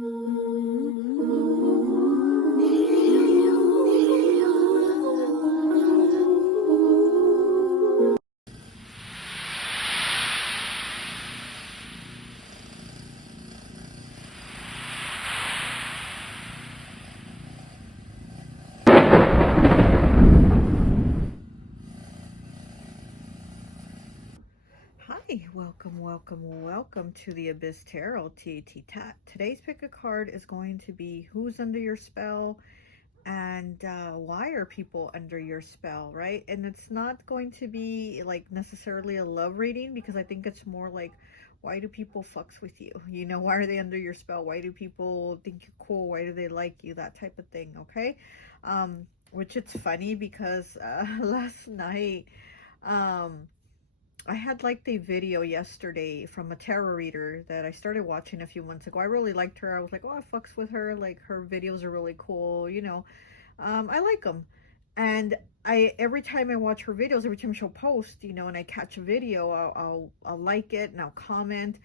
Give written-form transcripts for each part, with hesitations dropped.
Hi, welcome to the Abyss Tarot T.A.T. Today's pick a card is going to be who's under your spell and why are people under your spell, right? And it's not going to be like necessarily a love reading because I think it's more like why do people fucks with you? You know, why are they under your spell? Why do people think you're cool? Why do they like you? That type of thing, okay? Which it's funny because last night I had liked a video yesterday from a tarot reader that I started watching a few months ago. I really liked her. I was like, oh, I fucks with her. Like, her videos are really cool, you know. I like them. And every time I watch her videos, every time she'll post, you know, and I catch a video, I'll like it and I'll comment.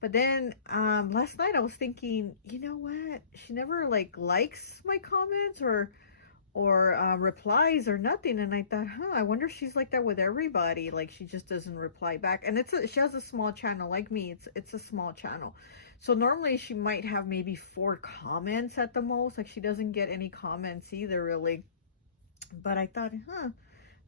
But then last night I was thinking, you know what? She never like likes my comments or replies or nothing, and I thought, I wonder if she's like that with everybody, like she just doesn't reply back. And she has a small channel like me. It's a small channel, so normally she might have maybe 4 comments at the most. Like she doesn't get any comments either really. But I thought,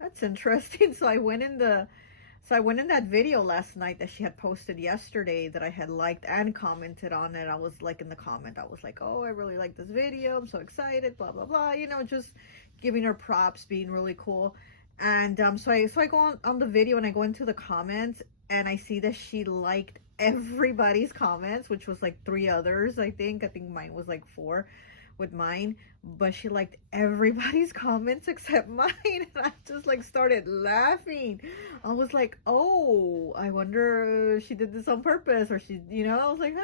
that's interesting. So I went in that video last night that she had posted yesterday that I had liked and commented on, and I was like in the comment, I was like, oh, I really like this video. I'm so excited, blah, blah, blah, you know, just giving her props, being really cool. And so I go on the video and I go into the comments and I see that she liked everybody's comments, which was like 3 others, I think. I think mine was like 4 with mine, but she liked everybody's comments except mine. And I just like started laughing. I was like, oh, I wonder she did this on purpose, or she, you know, I was like,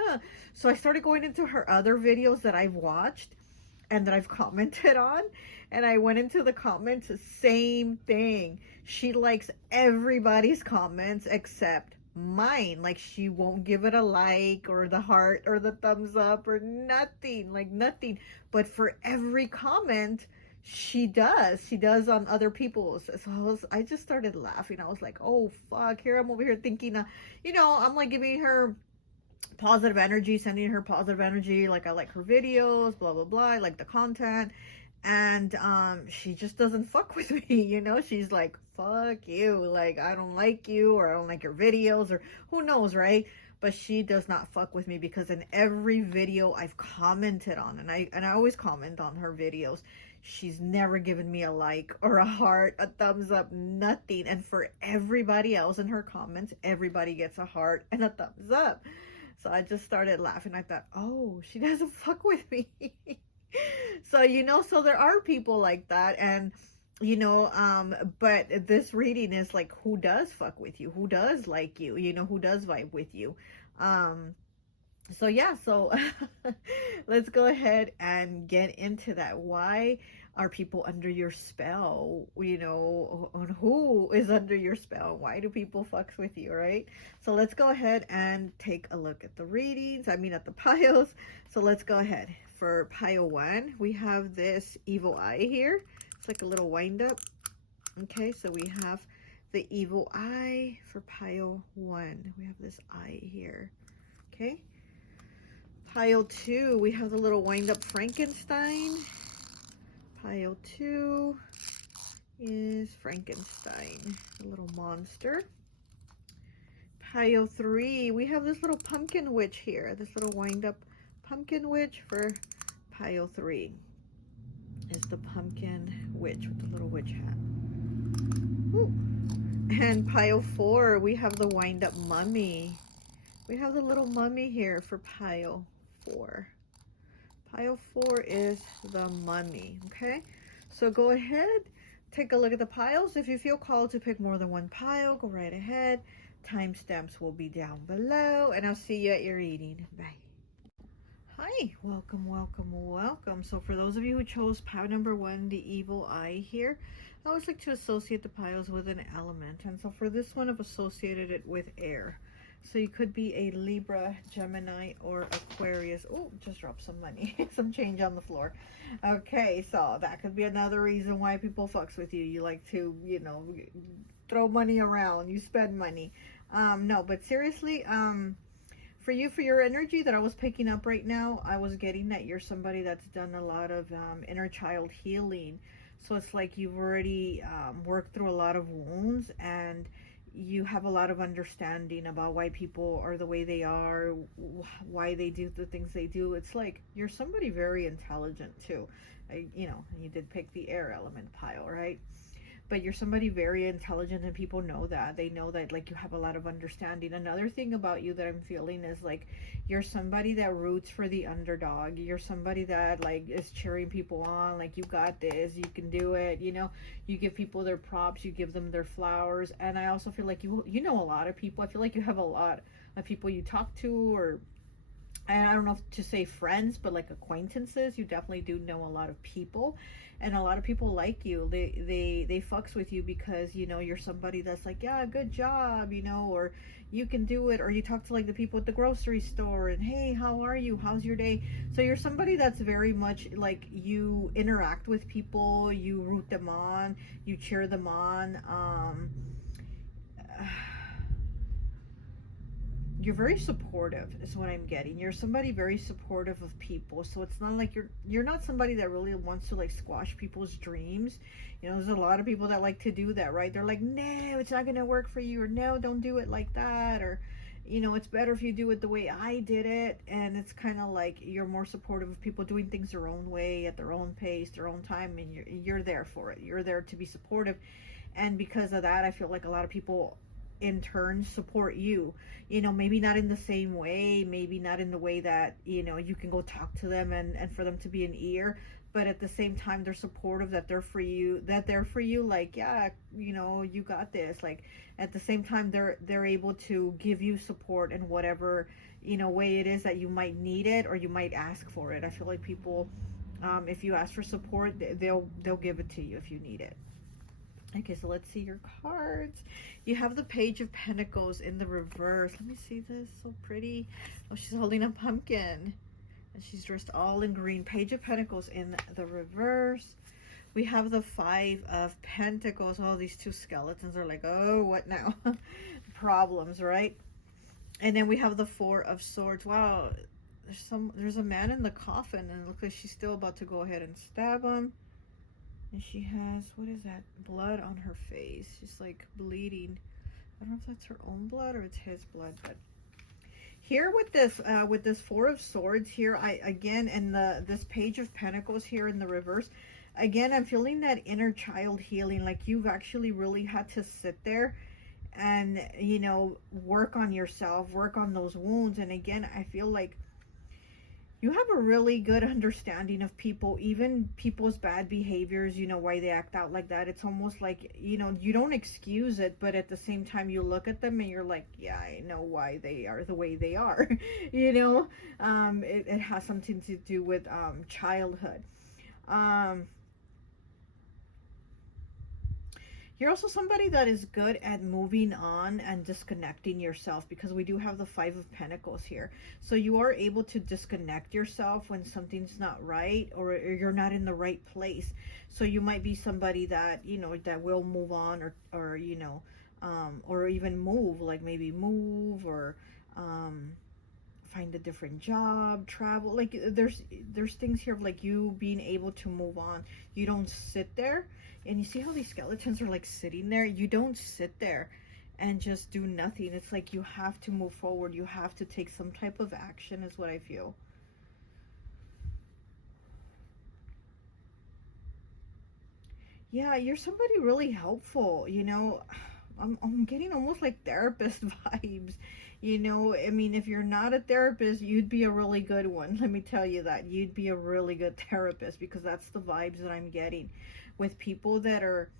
so I started going into her other videos that I've watched and that I've commented on, and I went into the comments, same thing. She likes everybody's comments except mine. Like she won't give it a like or the heart or the thumbs up or nothing, like nothing. But for every comment she does on other people's. So I just started laughing. I was like, oh fuck, here I'm over here thinking, you know, I'm like giving her positive energy, sending her positive energy, like I like her videos, blah blah blah, I like the content. And she just doesn't fuck with me, you know. She's like, fuck you, like I don't like you, or I don't like your videos, or who knows, right? But she does not fuck with me because in every video I've commented on, and I always comment on her videos, she's never given me a like or a heart, a thumbs up, nothing. And for everybody else in her comments, everybody gets a heart and a thumbs up. So I just started laughing. I thought, oh, she doesn't fuck with me. So, you know, so there are people like that. And, you know, but this reading is like, who does fuck with you? Who does like you? You know, who does vibe with you? So yeah, so let's go ahead and get into that. Why are people under your spell? You know, on who is under your spell? Why do people fucks with you, right? So let's go ahead and take a look at the readings. I mean, at the piles. So let's go ahead. For pile 1, we have this evil eye here. It's like a little wind up. Okay, so we have the evil eye for pile 1. We have this eye here. Okay. Pile 2, we have the little wind-up Frankenstein. Pile 2 is Frankenstein, a little monster. Pile 3, we have this little pumpkin witch here. This little wind-up pumpkin witch for pile 3. Is the pumpkin witch with the little witch hat. Ooh. And pile 4, we have the wind-up mummy. We have the little mummy here for pile 4. Pile 4 is the mummy. Okay, so go ahead, take a look at the piles. If you feel called to pick more than one pile, go right ahead. Timestamps will be down below, and I'll see you at your reading. Bye. Hi, welcome. So for those of you who chose pile number 1, the evil eye here, I always like to associate the piles with an element. And so for this one, I've associated it with air. So you could be a Libra, Gemini, or Aquarius. Oh, just dropped some money, some change on the floor. Okay, so that could be another reason why people fucks with you. You like to, you know, throw money around. You spend money. No, but seriously, for you, for your energy that I was picking up right now, I was getting that you're somebody that's done a lot of inner child healing. So it's like you've already worked through a lot of wounds, and you have a lot of understanding about why people are the way they are, why they do the things they do. It's like you're somebody very intelligent too. You know, you did pick the air element pile, right? But you're somebody very intelligent, and people know that. They know that, like, you have a lot of understanding. Another thing about you that I'm feeling is like you're somebody that roots for the underdog. You're somebody that like is cheering people on, like, you got this, you can do it, you know. You give people their props, you give them their flowers. And I also feel like you know a lot of people. I feel like you have a lot of people you talk to, or, and I don't know if to say friends, but like acquaintances. You definitely do know a lot of people, and a lot of people like you. They fucks with you because, you know, you're somebody that's like, yeah, good job, you know, or you can do it. Or you talk to like the people at the grocery store, and hey, how are you? How's your day? So you're somebody that's very much like, you interact with people, you root them on, you cheer them on. You're very supportive is what I'm getting. You're somebody very supportive of people. So it's not like you're not somebody that really wants to like squash people's dreams. You know, there's a lot of people that like to do that, right? They're like, no, it's not going to work for you, or no, don't do it like that, or, you know, it's better if you do it the way I did it. And it's kind of like you're more supportive of people doing things their own way, at their own pace, their own time, and you're there for it. You're there to be supportive. And because of that, I feel like a lot of people in turn support you. You know, maybe not in the same way, maybe not in the way that, you know, you can go talk to them and for them to be an ear, but at the same time they're supportive, that they're for you, like, yeah, you know, you got this. Like, at the same time they're able to give you support in whatever, you know, way it is that you might need it, or you might ask for it. I feel like people, if you ask for support, they'll give it to you if you need it. Okay, so let's see your cards. You have the Page of Pentacles in the reverse. Let me see this. So pretty. Oh, she's holding a pumpkin. And she's dressed all in green. Page of Pentacles in the reverse. We have the Five of Pentacles. Oh, these two skeletons are like, oh, what now? Problems, right? And then we have the Four of Swords. Wow, there's a man in the coffin, and it looks like she's still about to go ahead and stab him. And she has, what is that, blood on her face. She's like bleeding. I don't know if that's her own blood or it's his blood. But here with this Four of Swords here, I again, and this Page of Pentacles here in the reverse, again, I'm feeling that inner child healing. Like, you've actually really had to sit there and, you know, work on yourself, work on those wounds. And again, I feel like you have a really good understanding of people, even people's bad behaviors, you know, why they act out like that. It's almost like, you know, you don't excuse it, but at the same time you look at them and you're like, yeah, I know why they are the way they are. You know, it has something to do with childhood. You're also somebody that is good at moving on and disconnecting yourself, because we do have the Five of Pentacles here. So you are able to disconnect yourself when something's not right, or you're not in the right place. So you might be somebody that, you know, that will move on, or you know, or even move, like maybe move, or find a different job, travel. Like, there's things here of like you being able to move on. You don't sit there. And you see how these skeletons are like sitting there? You don't sit there and just do nothing. It's like you have to move forward. You have to take some type of action, is what I feel. Yeah, you're somebody really helpful, you know. I'm getting almost like therapist vibes, you know. I mean, if you're not a therapist, you'd be a really good one. Let me tell you that. You'd be a really good therapist, because that's the vibes that I'm getting with people that are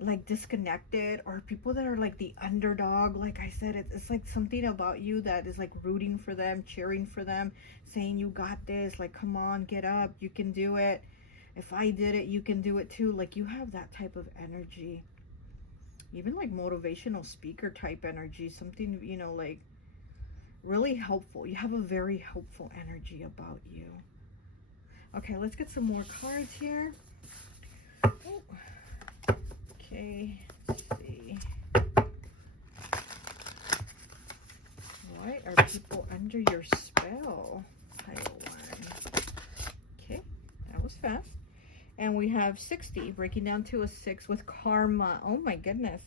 like disconnected, or people that are like the underdog. Like I said, it's like something about you that is like rooting for them, cheering for them, saying, you got this, like, come on, get up, you can do it. If I did it, you can do it too. Like, you have that type of energy. Even like motivational speaker type energy. Something, you know, like, really helpful. You have a very helpful energy about you. Okay, let's get some more cards here. Oh. Okay, let's see. Why are people under your spell? Pile 1. Okay, that was fast. And we have 60, breaking down to a 6 with karma. Oh my goodness.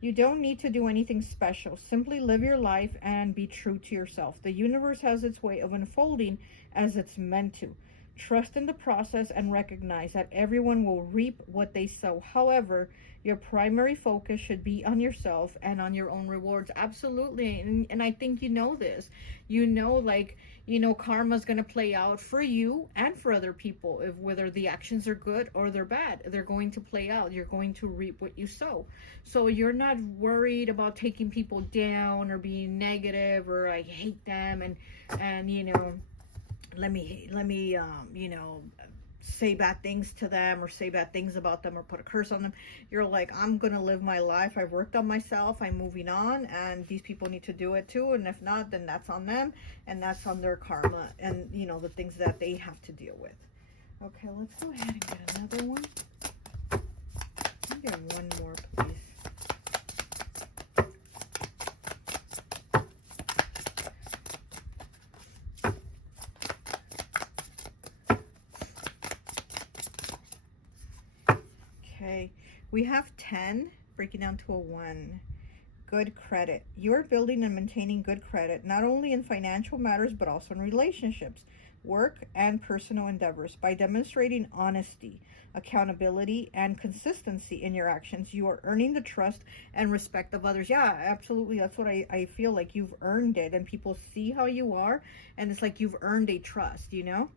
You don't need to do anything special. Simply live your life and be true to yourself. The universe has its way of unfolding as it's meant to. Trust in the process and recognize that everyone will reap what they sow. However, your primary focus should be on yourself and on your own rewards. Absolutely. And I think you know this. You know, like, you know, karma's going to play out for you and for other people. If whether the actions are good or they're bad, they're going to play out. You're going to reap what you sow. So you're not worried about taking people down or being negative or I hate them and you know, let me you know, say bad things to them or say bad things about them or put a curse on them. You're like, I'm gonna live my life. I've worked on myself. I'm moving on, and these people need to do it too. And if not, then that's on them, and that's on their karma and, you know, the things that they have to deal with. Okay, let's go ahead and get another one. Let me get one more, please. Okay, we have 10, breaking down to a 1. Good credit. You're building and maintaining good credit, not only in financial matters, but also in relationships, work, and personal endeavors. By demonstrating honesty, accountability, and consistency in your actions, you are earning the trust and respect of others. Yeah, absolutely. That's what I feel like. You've earned it, and people see how you are, and it's like you've earned a trust, you know?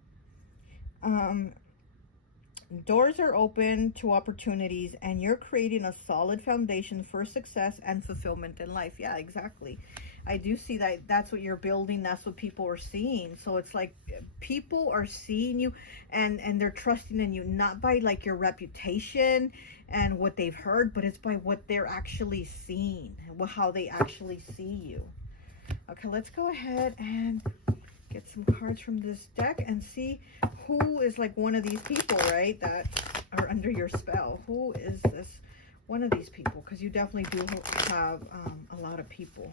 Doors are open to opportunities, and you're creating a solid foundation for success and fulfillment in life. Yeah, exactly. I do see that. That's what you're building. That's what people are seeing. So it's like people are seeing you and they're trusting in you, not by like your reputation and what they've heard, but it's by what they're actually seeing, how they actually see you. Okay, let's go ahead and get some cards from this deck and see who is like one of these people, right, that are under your spell. Who is this one of these people? Because you definitely do have a lot of people.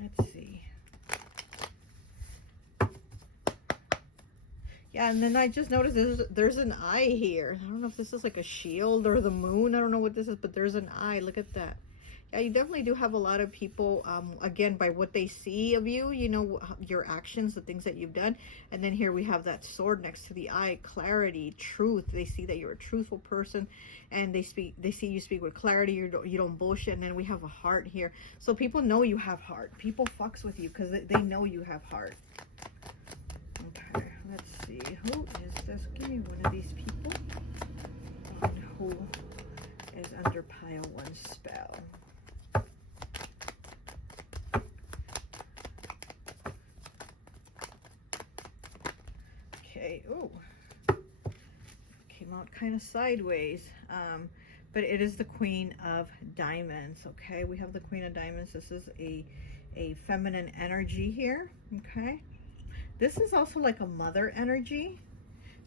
Let's see. Yeah, and then I just noticed there's an eye here. I don't know if this is like a shield or the moon. I don't know what this is, but there's an eye. Look at that. Yeah, you definitely do have a lot of people, again, by what they see of you, you know, your actions, the things that you've done. And then here we have that sword next to the eye, clarity, truth. They see that you're a truthful person, and they see you speak with clarity. You don't bullshit. And then we have a heart here. So people know you have heart. People fucks with you because they know you have heart. Okay, let's see. Who is this? Give me one of these people. And who is under pile 1 spell? Oh, came out kind of sideways, but it is the Queen of Diamonds. Okay, we have the Queen of Diamonds. This is a feminine energy here. Okay, this is also like a mother energy.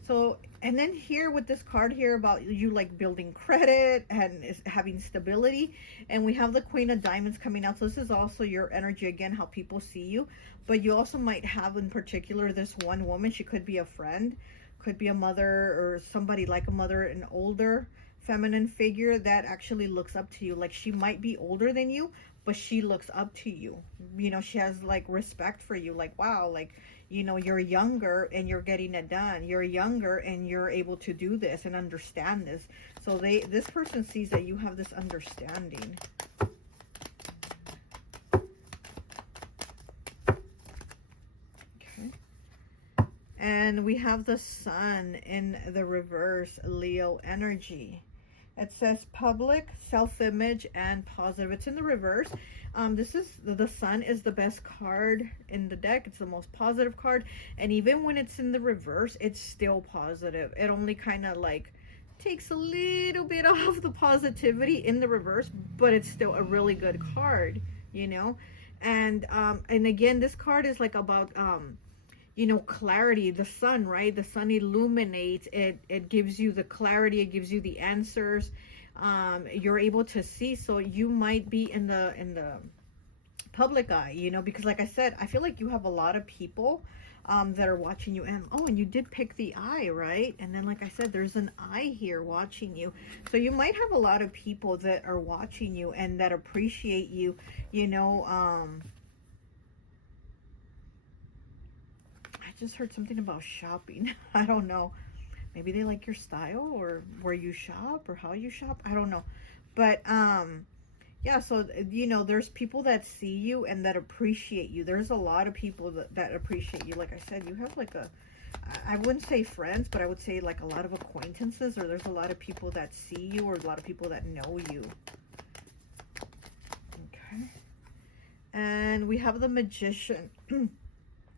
So, and then here with this card here about you like building credit and having stability, and we have the Queen of Diamonds coming out. So this is also your energy, again, how people see you. But you also might have in particular this one woman. She could be a friend, could be a mother, or somebody like a mother, an older feminine figure that actually looks up to you. Like she might be older than you, but she looks up to you. You know, she has like respect for you. Like, wow, like, you know, you're younger and you're getting it done. You're younger and you're able to do this and understand this. So this person sees that you have this understanding. Okay. And we have the Sun in the reverse, Leo energy. It says public, self-image, and positive. It's in the reverse. This is the Sun is the best card in the deck. It's the most positive card, and even when it's in the reverse, it's still positive. It only kind of like takes a little bit off the positivity in the reverse, but it's still a really good card, you know. And again, this card is like about you know, clarity. The sun, right? The sun illuminates it. It gives you the clarity. It gives you the answers. You're able to see. So you might be in the public eye, you know, because like I said, I feel like you have a lot of people that are watching you. And oh, and you did pick the eye, right? And then like I said, there's an eye here watching you. So you might have a lot of people that are watching you and that appreciate you, you know. I just heard something about shopping. I don't know. Maybe they like your style or where you shop or how you shop. I don't know. But yeah, so you know, there's people that see you and that appreciate you. There's a lot of people that appreciate you. Like I said, you have like I wouldn't say friends, but I would say like a lot of acquaintances, or there's a lot of people that see you, or a lot of people that know you. Okay. And we have the Magician.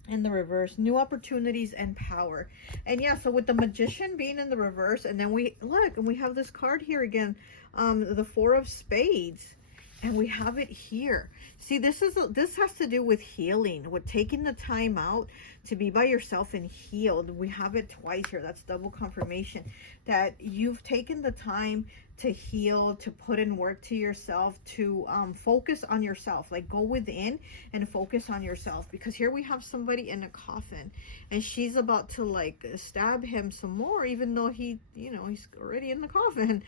In the reverse, new opportunities and power. And yeah, so with the Magician being in the reverse, and then we look and we have this card here again, the Four of Spades, and we have it here. See, this has to do with healing, with taking the time out to be by yourself and healed. We have it twice here. That's double confirmation that you've taken the time to heal, to put in work to yourself, to focus on yourself, like go within and focus on yourself. Because here we have somebody in a coffin and she's about to like stab him some more, even though he, you know, he's already in the coffin.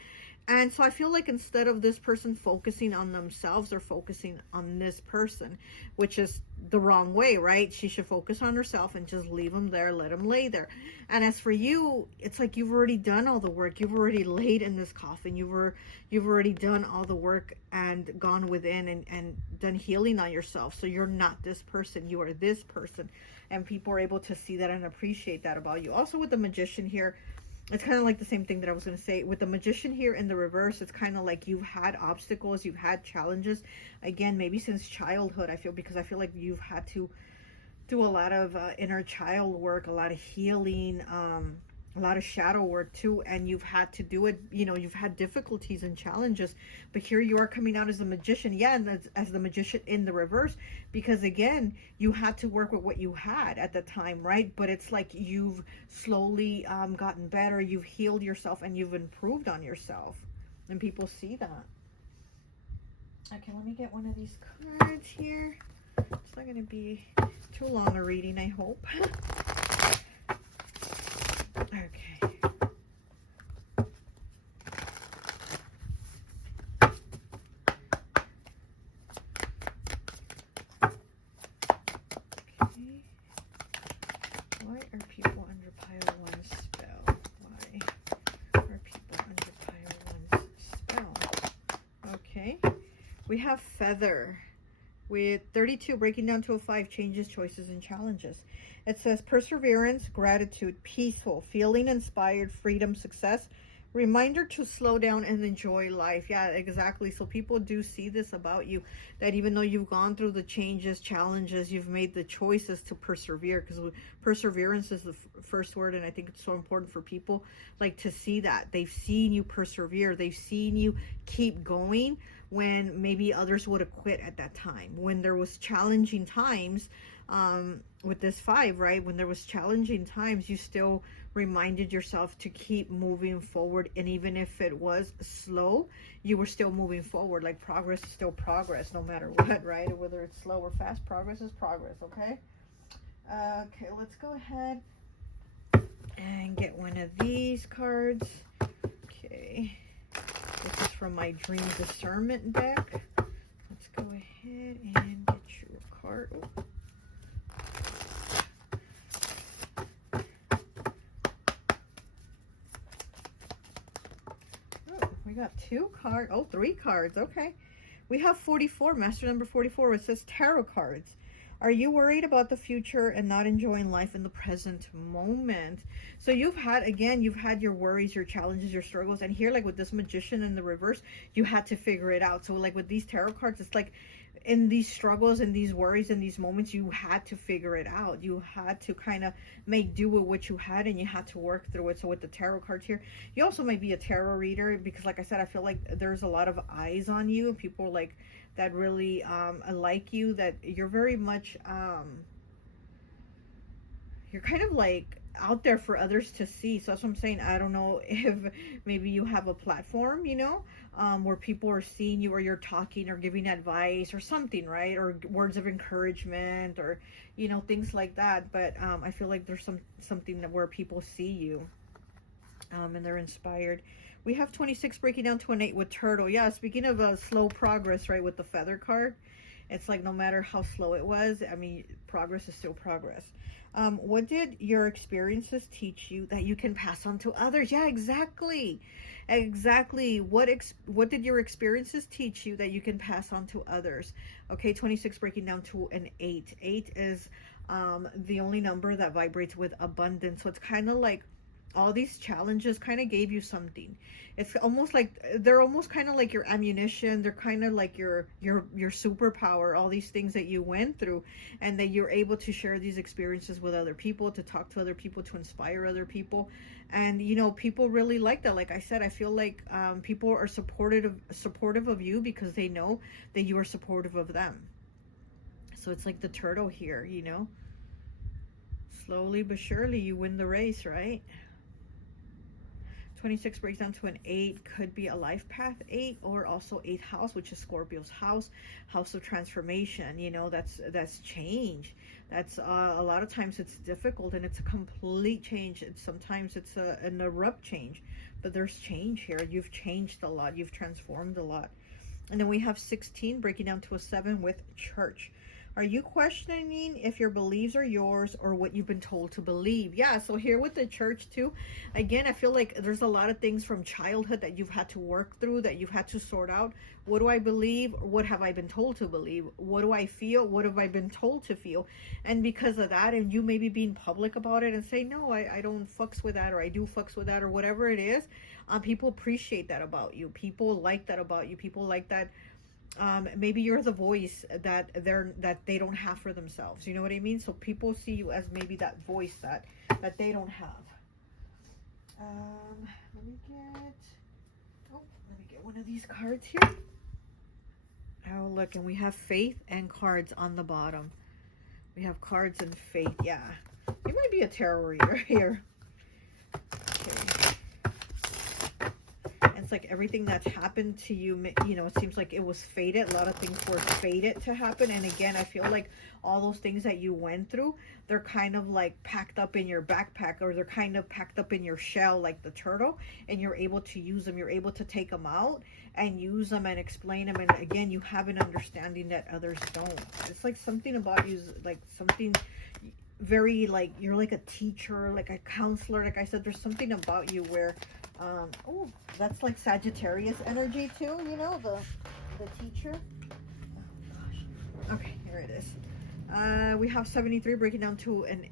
And so I feel like instead of this person focusing on themselves, they're focusing on this person, which is the wrong way, right? She should focus on herself and just leave him there, let him lay there. And as for you, it's like you've already done all the work. You've already laid in this coffin. You've already done all the work and gone within and done healing on yourself. So you're not this person. You are this person. And people are able to see that and appreciate that about you. Also with the Magician here, it's kind of like the same thing that I was going to say. With the Magician here in the reverse, it's kind of like you've had obstacles, you've had challenges. Again, maybe since childhood, I feel, because I feel like you've had to do a lot of inner child work, a lot of healing, a lot of shadow work too, and you've had to do it, you know, you've had difficulties and challenges, but here you are coming out as the Magician, yeah, and as the Magician in the reverse, because again, you had to work with what you had at the time, right? But it's like you've slowly gotten better, you've healed yourself, and you've improved on yourself, and people see that. Okay, let me get one of these cards here. It's not going to be too long a reading, I hope. Okay. Why are people under pile one spell? Why are people under pile one spell? Okay. We have Feather with 32, breaking down to a 5, changes, choices, and challenges. It says perseverance, gratitude, peaceful, feeling inspired, freedom, success, reminder to slow down and enjoy life. Yeah, exactly. So people do see this about you, that even though you've gone through the changes, challenges, you've made the choices to persevere, because perseverance is the first word. And I think it's so important for people like to see that they've seen you persevere. They've seen you keep going when maybe others would have quit at that time. When there was challenging times, with this 5, right? When there was challenging times, you still reminded yourself to keep moving forward. And even if it was slow, you were still moving forward. Like progress is still progress, no matter what, right? Whether it's slow or fast, progress is progress, okay? Okay, let's go ahead and get one of these cards. Okay. This is from my Dream Discernment deck. Let's go ahead and get you a card. Oh. We got 2 cards. Oh, 3 cards. Okay. We have 44, master number 44. It says tarot cards. Are you worried about the future and not enjoying life in the present moment? So you've had, again, you've had your worries, your challenges, your struggles. And here, like with this Magician in the reverse, you had to figure it out. So like with these tarot cards, it's like in these struggles and these worries and these moments, you had to figure it out. You had to kind of make do with what you had, and you had to work through it. So with the tarot cards here, you also might be a tarot reader, because like I said, I feel like there's a lot of eyes on you, people like that really like you, that you're very much you're kind of like out there for others to see. So that's what I'm saying. I don't know if maybe you have a platform, you know, where people are seeing you, or you're talking or giving advice or something, right? Or words of encouragement, or, you know, things like that. But I feel like there's something that where people see you and they're inspired. We have 26 breaking down to an 8 with turtle. Yeah, speaking of slow progress, right, with the feather card, it's like no matter how slow it was, I mean, progress is still progress. What did your experiences teach you that you can pass on to others? Yeah, exactly. Exactly. What did your experiences teach you that you can pass on to others? Okay, 26 breaking down to an 8. 8 is the only number that vibrates with abundance. So it's kind of like all these challenges kind of gave you something. It's almost like they're almost kind of like your ammunition. They're kind of like your superpower, all these things that you went through, and that you're able to share these experiences with other people, to talk to other people, to inspire other people. And you know, people really like that. Like I said, I feel like people are supportive of you, because they know that you are supportive of them. So it's like the turtle here, you know, slowly but surely you win the race, right? 26 breaks down to an 8, could be a life path 8, or also 8th house, which is Scorpio's house of transformation. You know, that's change. That's a lot of times it's difficult, and it's a complete change. Sometimes it's an abrupt change, but there's change here. You've changed a lot. You've transformed a lot. And then we have 16 breaking down to a 7 with church. Are you questioning if your beliefs are yours or what you've been told to believe? Yeah, so here with the church too, again, I feel like there's a lot of things from childhood that you've had to work through, that you've had to sort out. What do I believe? What have I been told to believe? What do I feel? What have I been told to feel? And because of that, and you maybe being public about it and say, no, I don't fucks with that, or I do fucks with that, or whatever it is, people appreciate that about you. People like that about you. People like that. Maybe you're the voice that they don't have for themselves. You know what I mean? So people see you as maybe that voice that they don't have. Let me get one of these cards here. Oh, look, and we have faith and cards on the bottom. We have cards and faith. Yeah, you might be a tarot reader here. Okay. It's like everything that's happened to you, you know, it seems like it was fated. A lot of things were fated to happen. And again, I feel like all those things that you went through, they're kind of like packed up in your backpack, or they're kind of packed up in your shell, like the turtle, and you're able to use them. You're able to take them out and use them and explain them. And again, you have an understanding that others don't. It's like something about you, like something very like, you're like a teacher, like a counselor. Like I said, there's something about you where oh, that's like Sagittarius energy too, you know, the teacher. Oh gosh. Okay, here it is. We have 73 breaking down to an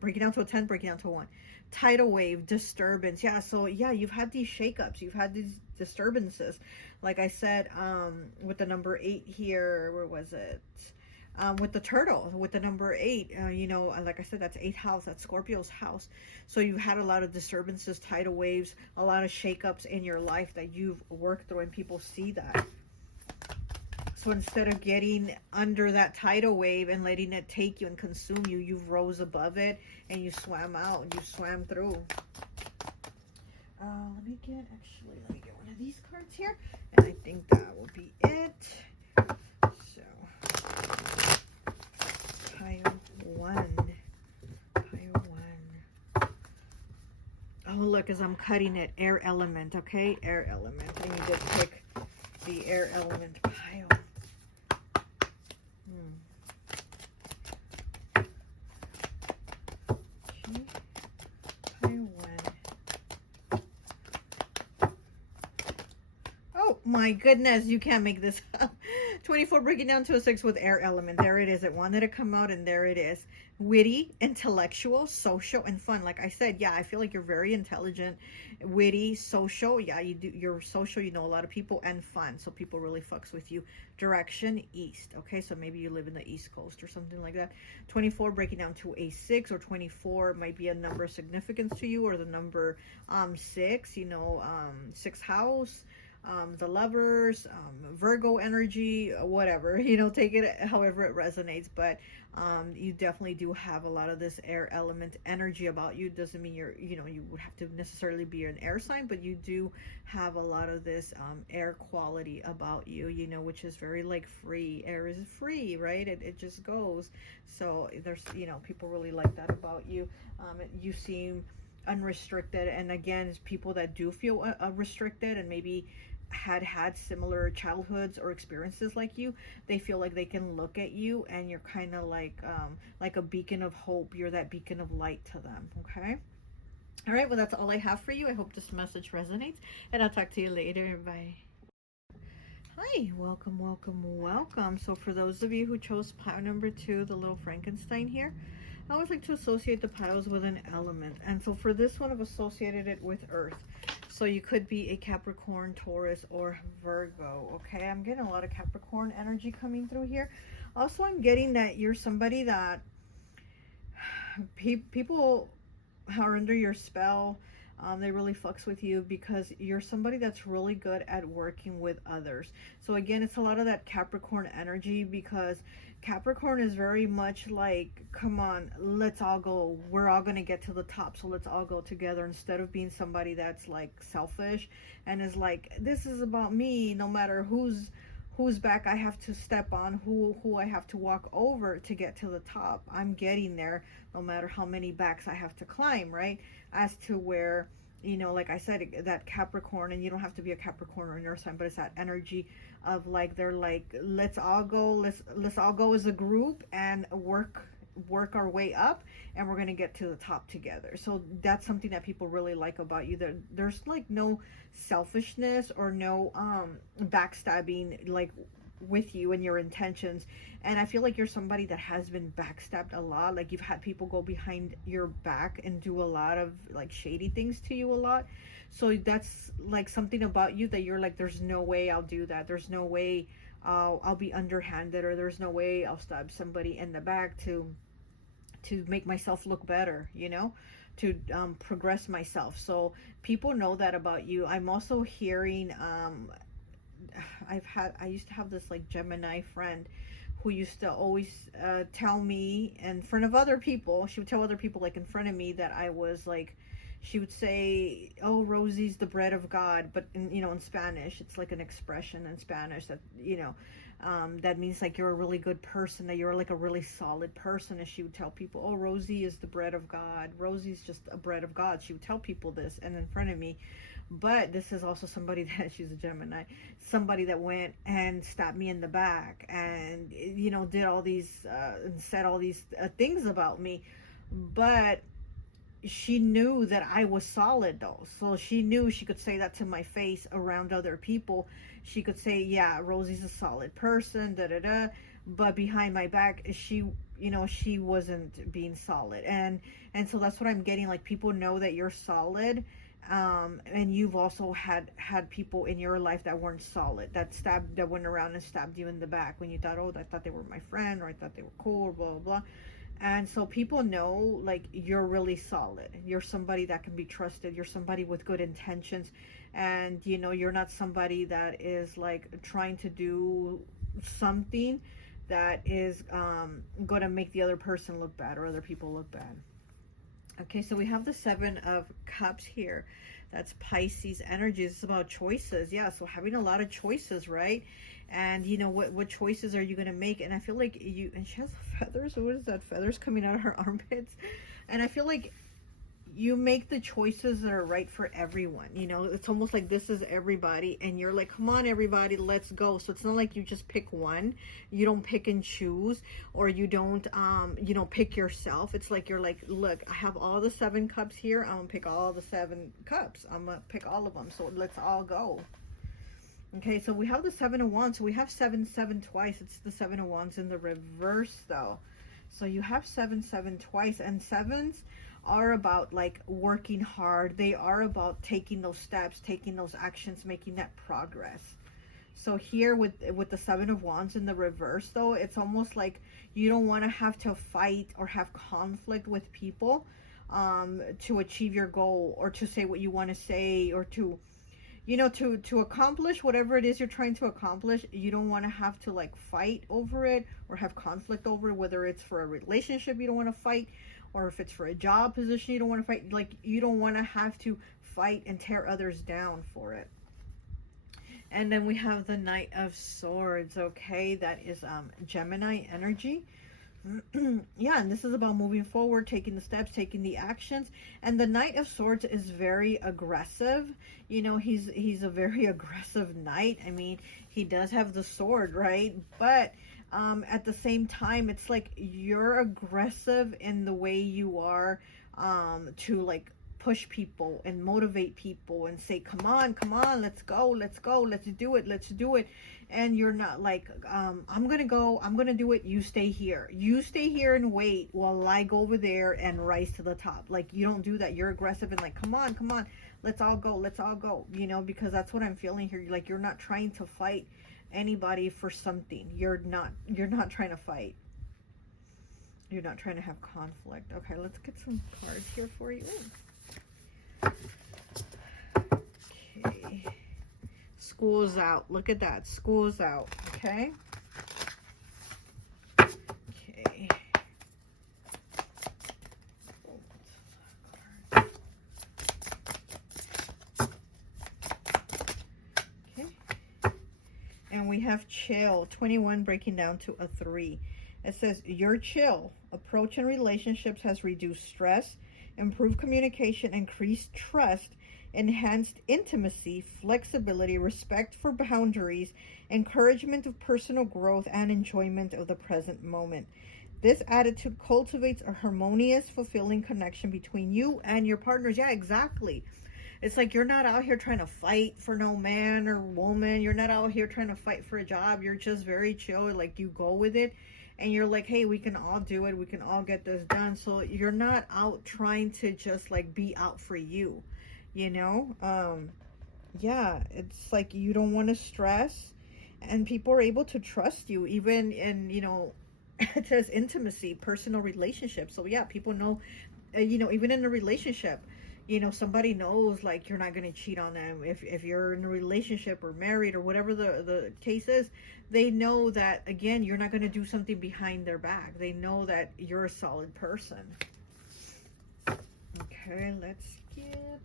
breaking down to a 10, breaking down to a 1. Tidal wave, disturbance. Yeah, so yeah, you've had these shakeups, you've had these disturbances. Like I said, with the number 8 here, where was it? With the turtle, with the number 8, you know, like I said, that's 8th house, that's Scorpio's house. So you had a lot of disturbances, tidal waves, a lot of shakeups in your life that you've worked through, and people see that. So instead of getting under that tidal wave and letting it take you and consume you, you've rose above it and you swam out and you swam through. Let me get one of these cards here, and I think that will be it. Pile 1. Oh, look, as I'm cutting it, air element, okay? Air element. I need to pick the air element pile. Okay. Pile 1. Oh, my goodness, you can't make this up. 24 breaking down to a 6 with air element. There it is. It wanted to come out, and there it is. witty, intellectual, social, and fun. Like I said, yeah, I feel like you're very intelligent, witty, social. Yeah, you're social, you know a lot of people, and fun. So people really fucks with you. Direction, east. Okay, so maybe you live in the East Coast or something like that. 24 breaking down to a 6, or 24 might be a number of significance to you, or the number 6, sixth house, the lovers, Virgo energy, whatever, take it however it resonates. But you definitely do have a lot of this air element energy about you. Doesn't mean you would have to necessarily be an air sign, but you do have a lot of this air quality about you, which is very like free. Air is free, right? It just goes. So there's, people really like that about you. You seem unrestricted, and again, it's people that do feel restricted and maybe had similar childhoods or experiences like you. They feel like they can look at you and you're kind of like a beacon of hope. You're that beacon of light to them. Okay, all right, well, that's all I have for you. I hope this message resonates, and I'll talk to you later. Bye. Hi, welcome, welcome, welcome. So for those of you who chose pile number 2, the little Frankenstein here, I always like to associate the piles with an element. And so for this one, I've associated it with earth. So you could be a Capricorn, Taurus, or Virgo. Okay, I'm getting a lot of Capricorn energy coming through here. Also, I'm getting that you're somebody that people are under your spell. They really fucks with you because you're somebody that's really good at working with others. So again, it's a lot of that Capricorn energy, because Capricorn is very much like, come on, let's all go. We're all going to get to the top, so let's all go together, instead of being somebody that's like selfish and is like, this is about me, no matter whose back I have to step on, who I have to walk over to get to the top. I'm getting there no matter how many backs I have to climb, right? As to where, like I said, that Capricorn, and you don't have to be a Capricorn or an earth sign, but it's that energy of like, they're like, let's all go as a group and work our way up, and we're going to get to the top together. So that's something that people really like about you. There's like no selfishness or no backstabbing like with you and your intentions. And I feel like you're somebody that has been backstabbed a lot. Like, you've had people go behind your back and do a lot of like shady things to you a lot. So that's like something about you that you're like, there's no way I'll do that. There's no way I'll be underhanded, or there's no way I'll stab somebody in the back to make myself look better, to progress myself. So people know that about you. I'm also hearing I used to have this like Gemini friend who used to always tell me in front of other people. She would tell other people, like in front of me, that I was like, she would say, oh, Rosie's the bread of God. But in Spanish, it's like an expression in Spanish that that means like you're a really good person, that you're like a really solid person. And she would tell people, oh, Rosie is the bread of God, Rosie's just a bread of God. She would tell people this, and in front of me. But this is also somebody that, she's a Gemini, somebody that went and stabbed me in the back, and did all these and said all these things about me. But she knew that I was solid though. So she knew she could say that to my face around other people. She could say, yeah, Rosie's a solid person, da da da. But behind my back, she wasn't being solid. And so that's what I'm getting. Like, people know that you're solid. And you've also had people in your life that weren't solid, that went around and stabbed you in the back when you thought, oh, I thought they were my friend, or I thought they were cool, or blah blah blah. And so people know, like, you're really solid. You're somebody that can be trusted. You're somebody with good intentions. And, you're not somebody that is, like, trying to do something that is going to make the other person look bad, or other people look bad. Okay, so we have the 7 of Cups here. That's Pisces energy. It's about choices. Yeah, so having a lot of choices, right? And what choices are you going to make? And I feel like and she has feathers. What is that? Feathers coming out of her armpits. And I feel like you make the choices that are right for everyone. It's almost like this is everybody, and you're like, come on everybody, let's go. So it's not like you just pick one. You don't pick and choose, or you don't pick yourself. It's like, you're like, look, I have all the 7 cups here. I'm gonna pick all the 7 cups. I'm gonna pick all of them, so let's all go. Okay, so we have the 7 of Wands. So we have 7 twice. It's the 7 of Wands in the reverse though. So you have 7-7 twice, and sevens are about like working hard. They are about taking those steps, taking those actions, making that progress. So here with the 7 of Wands in the reverse, though, it's almost like you don't want to have to fight or have conflict with people to achieve your goal, or to say what you want to say, or to, you know, to accomplish whatever it is you're trying to accomplish. You don't want to have to like fight over it or have conflict over it, whether it's for a relationship you don't want to fight, or if it's for a job position you don't want to fight. Like, you don't want to have to fight and tear others down for it. And then we have the Knight of Swords. Okay, that is Gemini energy. Yeah, and this is about moving forward, taking the steps, taking the actions. And the Knight of Swords is very aggressive. You know, he's a very aggressive knight. I mean, he does have the sword, right? But at the same time, it's like you're aggressive in the way you are to like push people and motivate people and say, come on, let's go, let's do it. And you're not like, I'm gonna go, I'm gonna do it, you stay here and wait while I go over there and rise to the top. Like, you don't do that. You're aggressive and like, come on, let's all go, you know, because that's what I'm feeling here. Like, you're not trying to fight anybody for something. You're not trying to fight. You're not trying to have conflict. Okay, let's get some cards here for you. Okay. School's out. Look at that. School's out. Okay. Okay. Okay. And we have chill. 21 breaking down to a 3. It says, your chill approach in relationships has reduced stress, improved communication, increased trust, enhanced intimacy, flexibility, respect for boundaries, encouragement of personal growth, and enjoyment of the present moment. This attitude cultivates a harmonious, fulfilling connection between you and your partners. Yeah, exactly. It's like you're not out here trying to fight for no man or woman. You're not out here trying to fight for a job. You're just very chill. Like, you go with it. And you're like, hey, we can all do it. We can all get this done. So you're not out trying to just like be out for you, you know? Yeah, it's like you don't want to stress, and people are able to trust you even in, you know, it says intimacy, personal relationships. So yeah, people know, you know, even in a relationship, you know, somebody knows like you're not going to cheat on them. If you're in a relationship or married or whatever the case is, they know that, again, you're not going to do something behind their back. They know that you're a solid person. Okay, let's get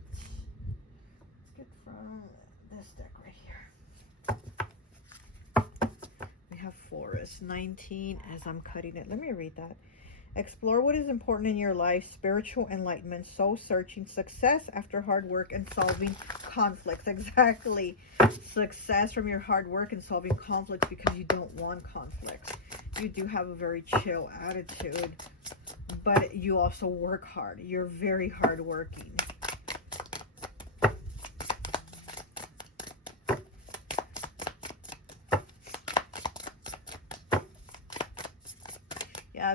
from this deck right here. We have Forest 19 as I'm cutting it. Let me read that. Explore what is important in your life, spiritual enlightenment, soul searching, success after hard work, and solving conflicts. Exactly. Success from your hard work and solving conflicts, because you don't want conflicts. You do have a very chill attitude, but you also work hard. You're very hardworking.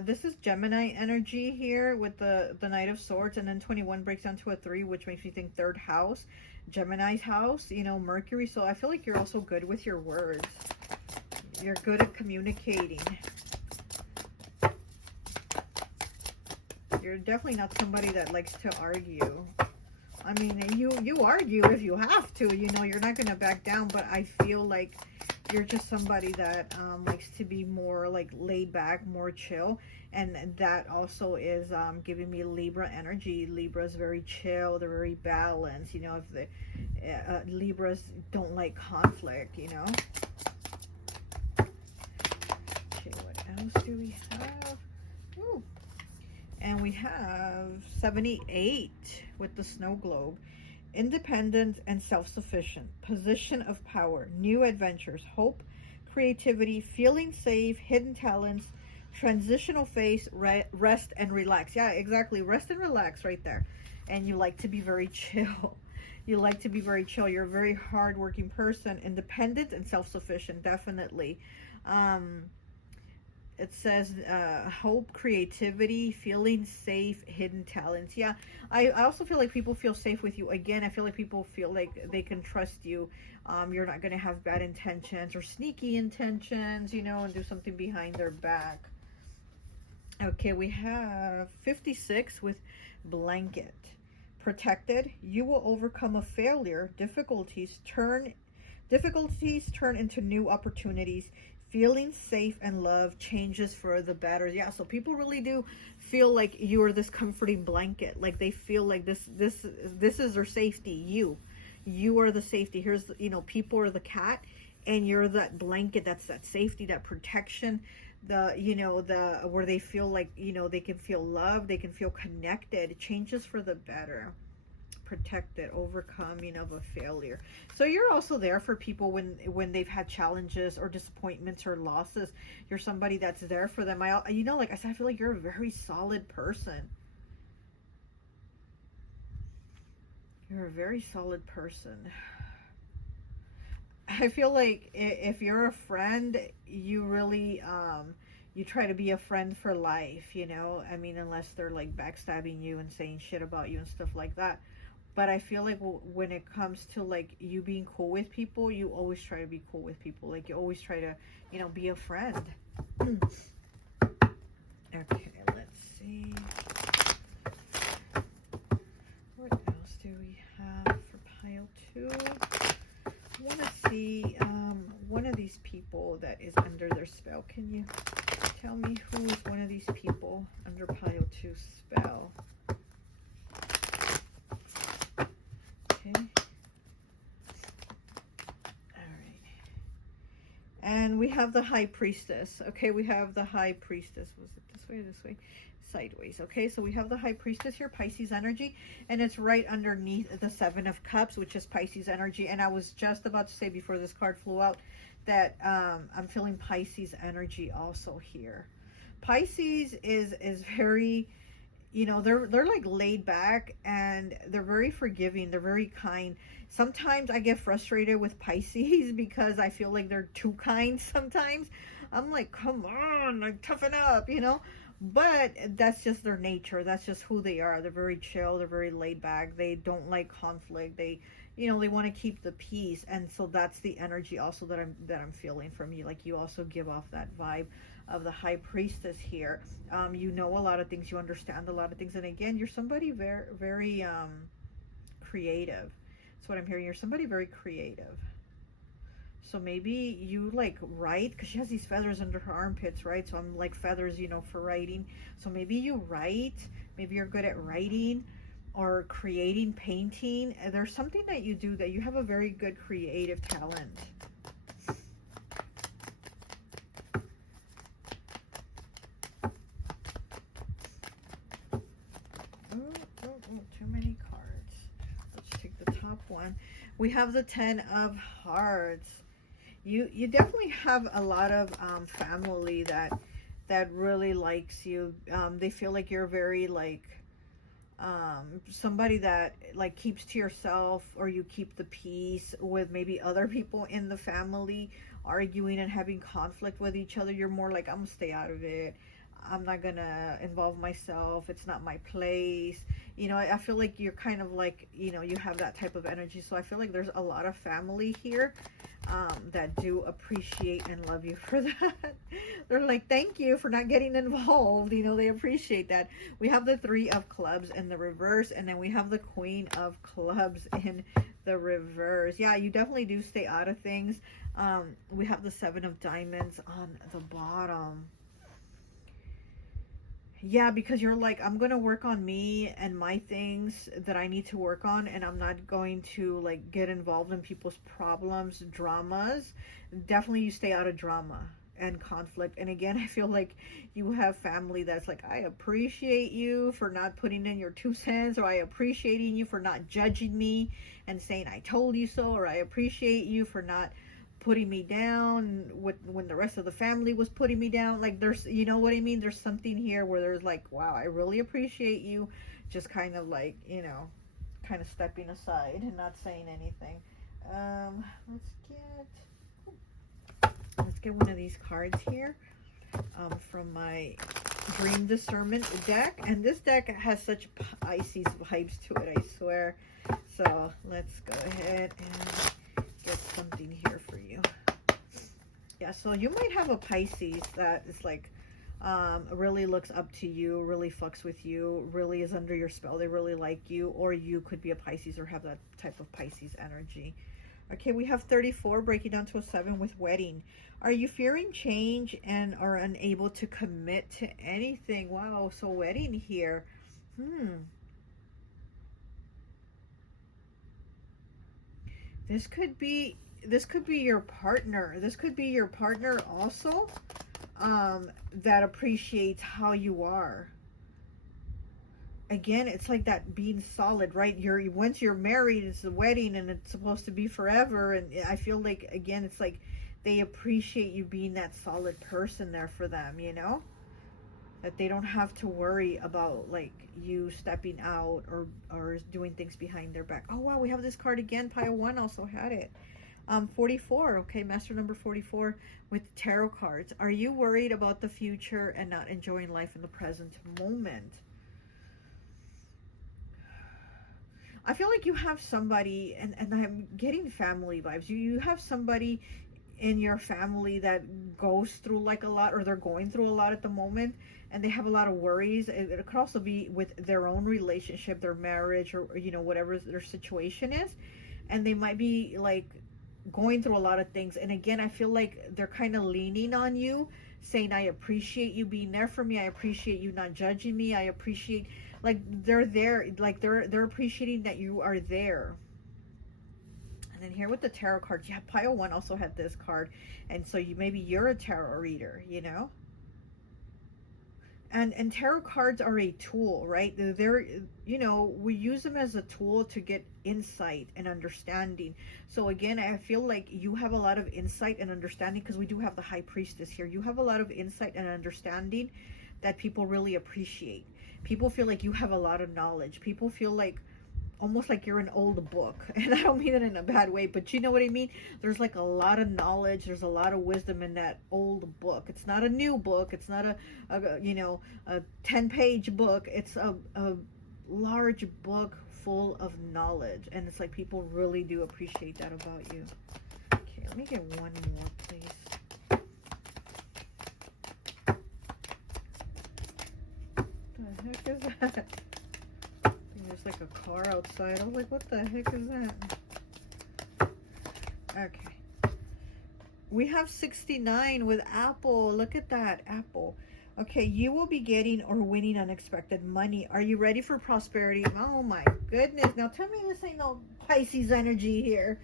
This is Gemini energy here with the Knight of Swords, and then 21 breaks down to a 3, which makes me think 3rd house, Gemini's house, you know, Mercury. So I feel like you're also good with your words. You're good at communicating. You're definitely not somebody that likes to argue. I mean, you argue if you have to, you know, you're not going to back down, but I feel like you're just somebody that likes to be more like laid back, more chill. And that also is giving me Libra energy. Libra is very chill. They're very balanced. You know, if the Libras don't like conflict, you know. Okay, what else do we have? Ooh. And we have 78 with the snow globe. Independent and self-sufficient, position of power, new adventures, hope, creativity, feeling safe, hidden talents, transitional phase, rest and relax. Yeah, exactly. Rest and relax right there. And you like to be very chill. You like to be very chill. You're a very hardworking person, independent and self-sufficient, definitely. it says hope, creativity, feeling safe, hidden talents. Yeah, I also feel like people feel safe with you. Again, I feel like people feel like they can trust you. You're not going to have bad intentions or sneaky intentions, you know, and do something behind their back. Okay, we have 56 with blanket. Protected, you will overcome a failure. Difficulties turn into new opportunities. Feeling safe and love changes for the better. Yeah, so people really do feel like you're this comforting blanket. Like they feel like this is their safety. You are the safety. Here's the, you know, people are the cat, and you're that blanket. That's that safety, that protection. The, you know, the where they feel like, you know, they can feel loved, they can feel connected. It changes for the better. Protected, overcoming of a failure. So you're also there for people when they've had challenges or disappointments or losses. You're somebody that's there for them. You know, like I said, I feel like you're a very solid person. You're a very solid person. I feel like if you're a friend, you really you try to be a friend for life, you know? I mean, unless they're like backstabbing you and saying shit about you and stuff like that. But I feel like when it comes to like you being cool with people, you always try to be cool with people. Like you always try to, you know, be a friend. Okay, let's see. What else do we have for pile 2? I want to see one of these people that is under their spell. Can you tell me who is one of these people under pile 2 spell? Okay. Alright. And we have the High Priestess. Okay, we have the High Priestess. Was it this way or this way? Sideways. Okay, so we have the High Priestess here, Pisces energy, and it's right underneath the Seven of Cups, which is Pisces energy. And I was just about to say before this card flew out that I'm feeling Pisces energy also here. Pisces is very, you know, they're like laid back, and they're very forgiving, they're very kind. Sometimes I get frustrated with Pisces because I feel like they're too kind sometimes. I'm like, come on, like toughen up, you know. But that's just their nature, that's just who they are. They're very chill, they're very laid back, they don't like conflict, they, you know, they want to keep the peace. And so that's the energy also that I'm feeling from you. Like you also give off that vibe of the High Priestess here. You know a lot of things, you understand a lot of things, and again, you're somebody very, very creative. That's what I'm hearing. You're somebody very creative. So maybe you like write, because she has these feathers under her armpits, right? So I'm like feathers, you know, for writing. So maybe you write, maybe you're good at writing or creating, painting. There's something that you do that you have a very good creative talent. Too many cards. Let's take the top one. We have the 10 of Hearts. You definitely have a lot of family that really likes you. They feel like you're very like somebody that like keeps to yourself, or you keep the peace with maybe other people in the family arguing and having conflict with each other. You're more like, I'm gonna stay out of it, I'm not gonna involve myself, it's not my place. You know, I feel like you're kind of like, you know, you have that type of energy. So I feel like there's a lot of family here that do appreciate and love you for that. They're like, thank you for not getting involved. You know, they appreciate that. We have the 3 of Clubs in the reverse, and then we have the Queen of Clubs in the reverse. Yeah, you definitely do stay out of things. We have the 7 of Diamonds on the bottom. Yeah, because you're like, I'm going to work on me and my things that I need to work on, and I'm not going to like get involved in people's problems, dramas. Definitely you stay out of drama and conflict. And again, I feel like you have family that's like, I appreciate you for not putting in your 2 cents, or I appreciating you for not judging me and saying I told you so, or I appreciate you for not putting me down when the rest of the family was putting me down. Like there's, you know what I mean, there's something here where there's like, wow, I really appreciate you, just kind of like, you know, kind of stepping aside and not saying anything. Let's get one of these cards here. from my Dream Discernment deck. And this deck has such Pisces vibes to it, I swear. So let's go ahead and get something here for you. Yeah, so you might have a Pisces that is like, really looks up to you, really fucks with you, really is under your spell, they really like you, or you could be a Pisces or have that type of Pisces energy. Okay, we have 34 breaking down to a 7 with wedding. Are you fearing change and are unable to commit to anything? Wow, so wedding here. This could be your partner. This could be your partner also, that appreciates how you are. Again, it's like that being solid, right? Once you're married, it's the wedding and it's supposed to be forever. And I feel like, again, it's like they appreciate you being that solid person there for them, you know? That they don't have to worry about like you stepping out or doing things behind their back. Oh wow, we have this card again. Pile 1 also had it. 44, okay, master number 44 with tarot cards. Are you worried about the future and not enjoying life in the present moment? I feel like you have somebody, and I'm getting family vibes. You have somebody in your family that goes through like a lot, or they're going through a lot at the moment, and they have a lot of worries. It could also be with their own relationship, their marriage, or you know, whatever their situation is, and they might be like going through a lot of things. And again, I feel like they're kind of leaning on you, saying, I appreciate you being there for me, I appreciate you not judging me, I appreciate, like they're there, like they're appreciating that you are there. And then here with the tarot cards, yeah, pile 1 also had this card, and so maybe you're a tarot reader, you know. And tarot cards are a tool, right? They're, you know, we use them as a tool to get insight and understanding. So again, I feel like you have a lot of insight and understanding, because we do have the High Priestess here. You have a lot of insight and understanding that people really appreciate. People feel like you have a lot of knowledge. People feel like almost like you're an old book, and I don't mean it in a bad way, but you know what I mean. There's like a lot of knowledge, there's a lot of wisdom in that old book. It's not a new book, it's not a you know, a 10-page book. It's a large book full of knowledge, and it's like people really do appreciate that about you. Okay, let me get one more, please. What the heck is that? There's like a car outside. I was like, what the heck is that? Okay. We have 69 with Apple. Look at that, Apple. Okay, you will be getting or winning unexpected money. Are you ready for prosperity? Oh my goodness. Now tell me this ain't no Pisces energy here.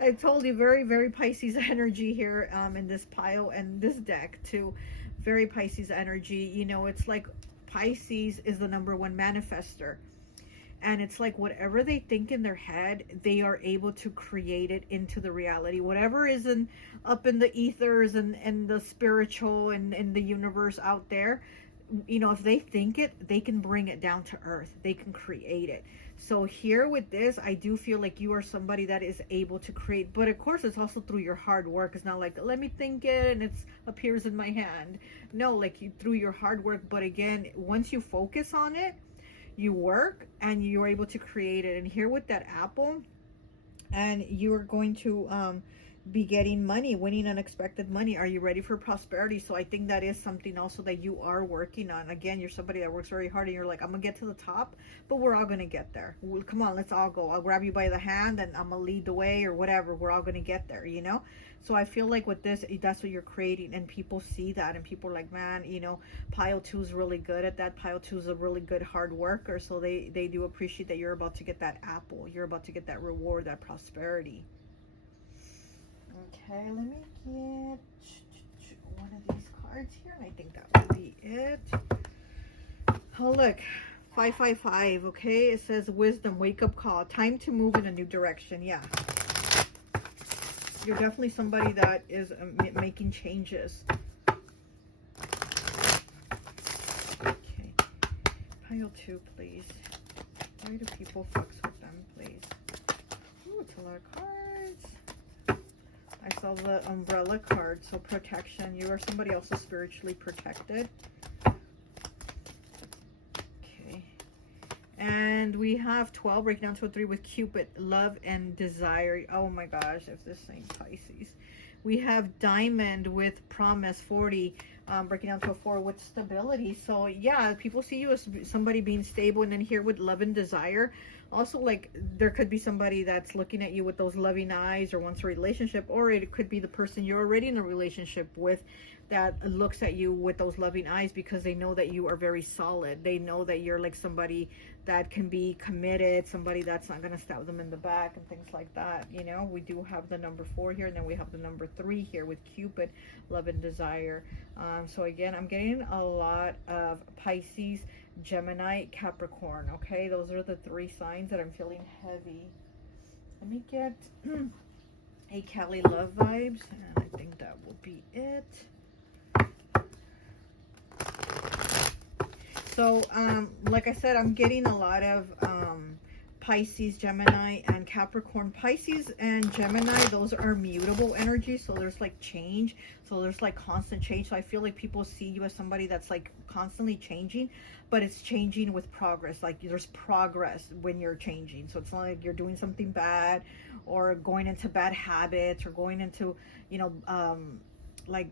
I told you, very, very Pisces energy here in this pile and this deck too. Very Pisces energy. You know, it's like Pisces is the #1 manifester. And it's like whatever they think in their head, they are able to create it into the reality. Whatever is up in the ethers and the spiritual and in the universe out there, you know, if they think it, they can bring it down to earth. They can create it. So here with this, I do feel like you are somebody that is able to create. But of course, it's also through your hard work. It's not like, let me think it and it appears in my hand. No, like through your hard work. But again, once you focus on it, you work and you're able to create it. And here with that Apple, and you are going to be getting money, winning unexpected money. Are you ready for prosperity? So I think that is something also that you are working on. Again, you're somebody that works very hard, and you're like, I'm gonna get to the top, but we're all gonna get there. Well, come on, let's all go. I'll grab you by the hand and I'm gonna lead the way, or whatever. We're all gonna get there, you know. So I feel like with this, that's what you're creating, and people see that, and people are like, man, you know, pile 2 is really good at that. Pile 2 is a really good hard worker, so they do appreciate that you're about to get that Apple. You're about to get that reward, that prosperity. Okay, let me get one of these cards here, and I think that will be it. Oh, look, 555, okay? It says wisdom, wake up call, time to move in a new direction. Yeah. You're definitely somebody that is making changes. Okay. Pile 2, please. Why do people fucks with them, please? Ooh, it's a lot of cards. I I saw the umbrella card, so protection. You are somebody also spiritually protected. Okay. And we have 12, breaking down to a 3 with Cupid, love and desire. Oh my gosh, if this ain't Pisces. We have Diamond with promise, 40, breaking down to a 4 with stability. So yeah, people see you as somebody being stable. And then here with love and desire, also like there could be somebody that's looking at you with those loving eyes or wants a relationship, or it could be the person you're already in a relationship with that looks at you with those loving eyes because they know that you are very solid. They know that you're like somebody that can be committed, somebody that's not going to stab them in the back and things like that. You know, we do have the number 4 here, and then we have the number 3 here with Cupid, love and desire. So again, I'm getting a lot of Pisces, Gemini, Capricorn. Okay, those are the 3 signs that I'm feeling heavy. Let me get a Cali love vibes, and I think that will be it. So like I said, I'm getting a lot of Pisces, Gemini, and Capricorn. Pisces and Gemini, those are mutable energies, so there's like change, so there's like constant change. So I feel like people see you as somebody that's like constantly changing, but it's changing with progress. Like there's progress when you're changing, so it's not like you're doing something bad or going into bad habits or going into, you know, like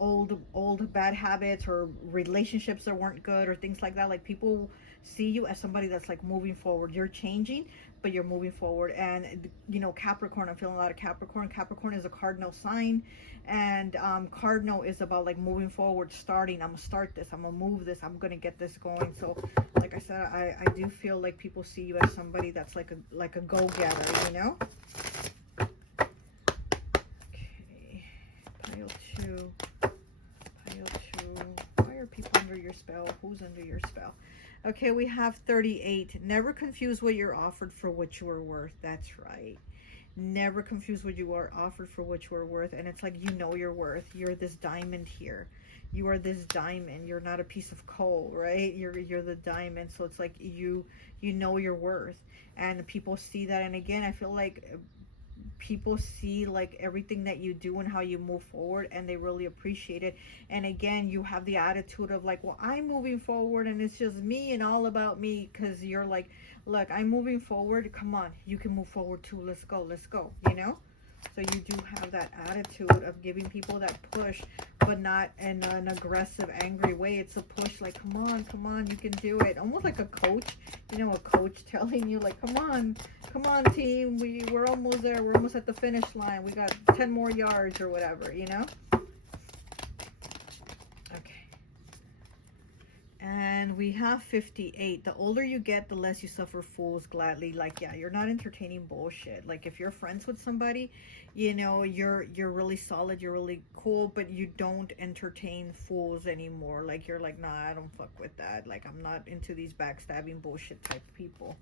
old bad habits or relationships that weren't good or things like that. Like people see you as somebody that's like moving forward. You're changing, but you're moving forward. And you know, Capricorn, I'm feeling a lot of Capricorn. Capricorn is a cardinal sign, and cardinal is about like moving forward, starting. I'm gonna start this, I'm gonna move this, I'm gonna get this going. So like I said, I do feel like people see you as somebody that's like a go-getter, you know. Okay, pile 2. Why are people under your spell? Who's under your spell? Okay, we have 38. Never confuse what you're offered for what you are worth. That's right. Never confuse what you are offered for what you are worth. And it's like, you know your worth. You're this diamond here. You are this diamond. You're not a piece of coal, right? You're the diamond. So it's like you know your worth. And people see that. And again, I feel like people see like everything that you do and how you move forward, and they really appreciate it. And again, you have the attitude of like, well, I'm moving forward and it's just me and all about me, because you're like, look, I'm moving forward, come on, you can move forward too, let's go, you know. So you do have that attitude of giving people that push, but not in an aggressive, angry way. It's a push like, come on, you can do it. Almost like a coach, you know, a coach telling you like, come on team, we're almost there. We're almost at the finish line. We got 10 more yards or whatever, you know. Okay. And we have 58. The older you get, the less you suffer fools gladly. Like, yeah, you're not entertaining bullshit. Like, if you're friends with somebody, you know, you're really solid, you're really cool, but you don't entertain fools anymore. Like, you're like, nah, I don't fuck with that. Like, I'm not into these backstabbing bullshit type people.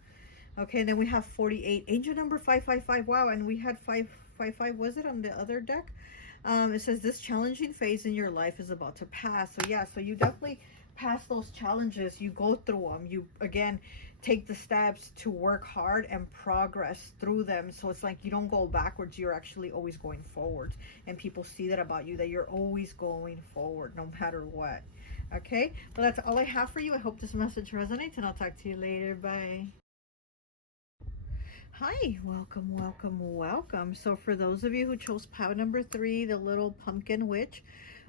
Okay, and then we have 48. Angel number 555. Wow, and we had 555. Was it on the other deck? It says this challenging phase in your life is about to pass. So yeah, so you definitely pass those challenges, you go through them, you again take the steps to work hard and progress through them. So it's like you don't go backwards, you're actually always going forward, and people see that about you, that you're always going forward no matter what. Okay, well, that's all I have for you. I hope this message resonates, and I'll talk to you later. Bye. Hi, welcome. So for those of you who chose pile number 3, the little pumpkin witch,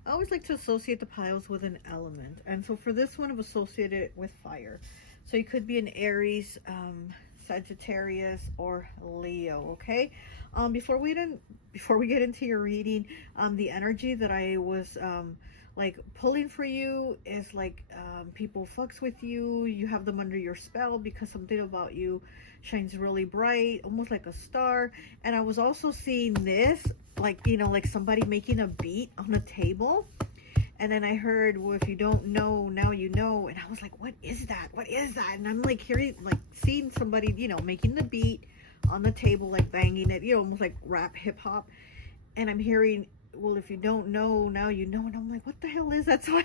I always like to associate the piles with an element. And so for this one, I've associated it with fire. So you could be an Aries, Sagittarius, or Leo, okay? Before we get into your reading, the energy that I was like pulling for you is like people fucks with you, you have them under your spell because something about you shines really bright, almost like a star. And I was also seeing this, like, you know, like somebody making a beat on a table. And then I heard, well, if you don't know, now you know. And I was like, what is that? And I'm like hearing, like seeing somebody, you know, making the beat on the table, like banging it, you know, almost like rap, hip hop. And I'm hearing, well, if you don't know, now you know. And I'm like, what the hell is that? So I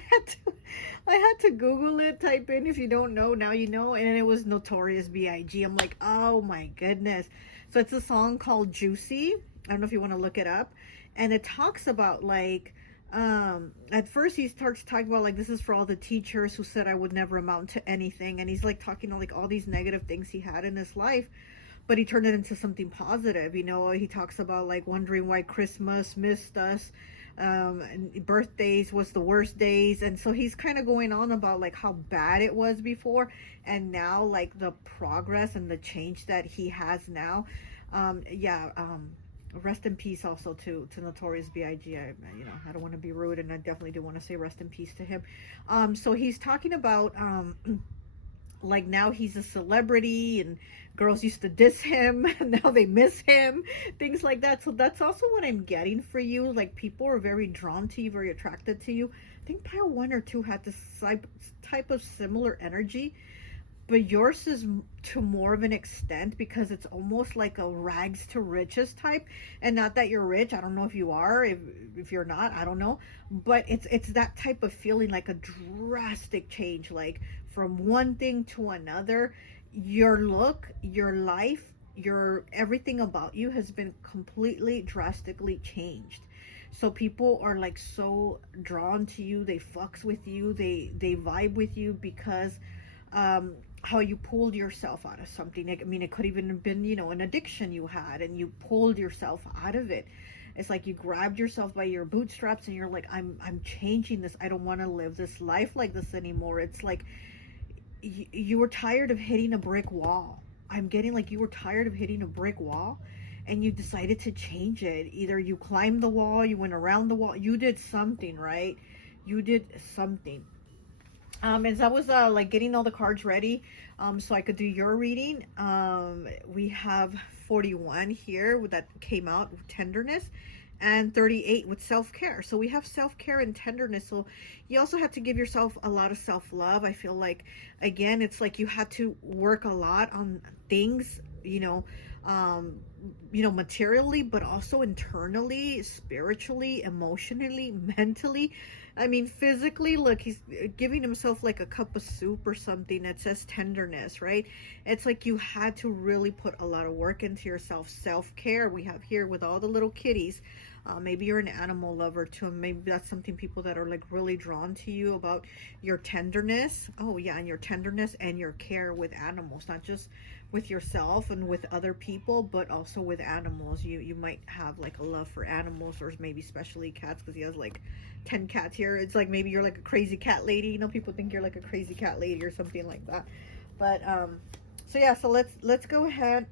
had to Google it, type in if you don't know, now you know. And it was Notorious B.I.G. I'm like, oh my goodness. So it's a song called Juicy. I don't know if you want to look it up. And it talks about like, at first he starts talking about like, this is for all the teachers who said I would never amount to anything, and he's like talking to like all these negative things he had in his life, but he turned it into something positive. You know, he talks about like wondering why Christmas missed us, and birthdays was the worst days. And so he's kind of going on about like how bad it was before, and now like the progress and the change that he has now. Yeah. Rest in peace also to Notorious B.I.G. I don't want to be rude, and I definitely do want to say rest in peace to him. So he's talking about like now he's a celebrity, and girls used to diss him and now they miss him, things like that. So that's also what I'm getting for you. Like, people are very drawn to you, very attracted to you. I think pile 1 or 2 had this type of similar energy, but yours is to more of an extent, because it's almost like a rags to riches type. And not that you're rich, I don't know if you are, if you're not, I don't know, but it's that type of feeling, like a drastic change, like from one thing to another. Your look, your life, your everything about you has been completely drastically changed. So people are like so drawn to you, they fucks with you, they vibe with you, because how you pulled yourself out of something. I mean, it could even have been, an addiction you had, and you pulled yourself out of it. It's like you grabbed yourself by your bootstraps and you're like, I'm changing this. I don't want to live this life like this anymore. It's like you were tired of hitting a brick wall. I'm getting like you were tired of hitting a brick wall, and you decided to change it. Either you climbed the wall, you went around the wall, you did something, right? You did something. As I was like getting all the cards ready, so I could do your reading, we have 41 here that came out with tenderness, and 38 with self-care. So we have self-care and tenderness. So you also have to give yourself a lot of self-love. I feel like, again, it's like you had to work a lot on things, materially, but also internally, spiritually, emotionally, mentally. I mean, physically, look, he's giving himself like a cup of soup or something that says tenderness, right? It's like you had to really put a lot of work into yourself. Self-care, we have here with all the little kitties. Maybe you're an animal lover too. Maybe that's something people that are like really drawn to you about, your tenderness. Oh yeah, and your tenderness and your care with animals, not just with yourself and with other people, but also with animals. You might have like a love for animals, or maybe especially cats, because he has like 10 cats here. It's like maybe you're like a crazy cat lady. People think you're like a crazy cat lady or something like that. But so yeah, so let's go ahead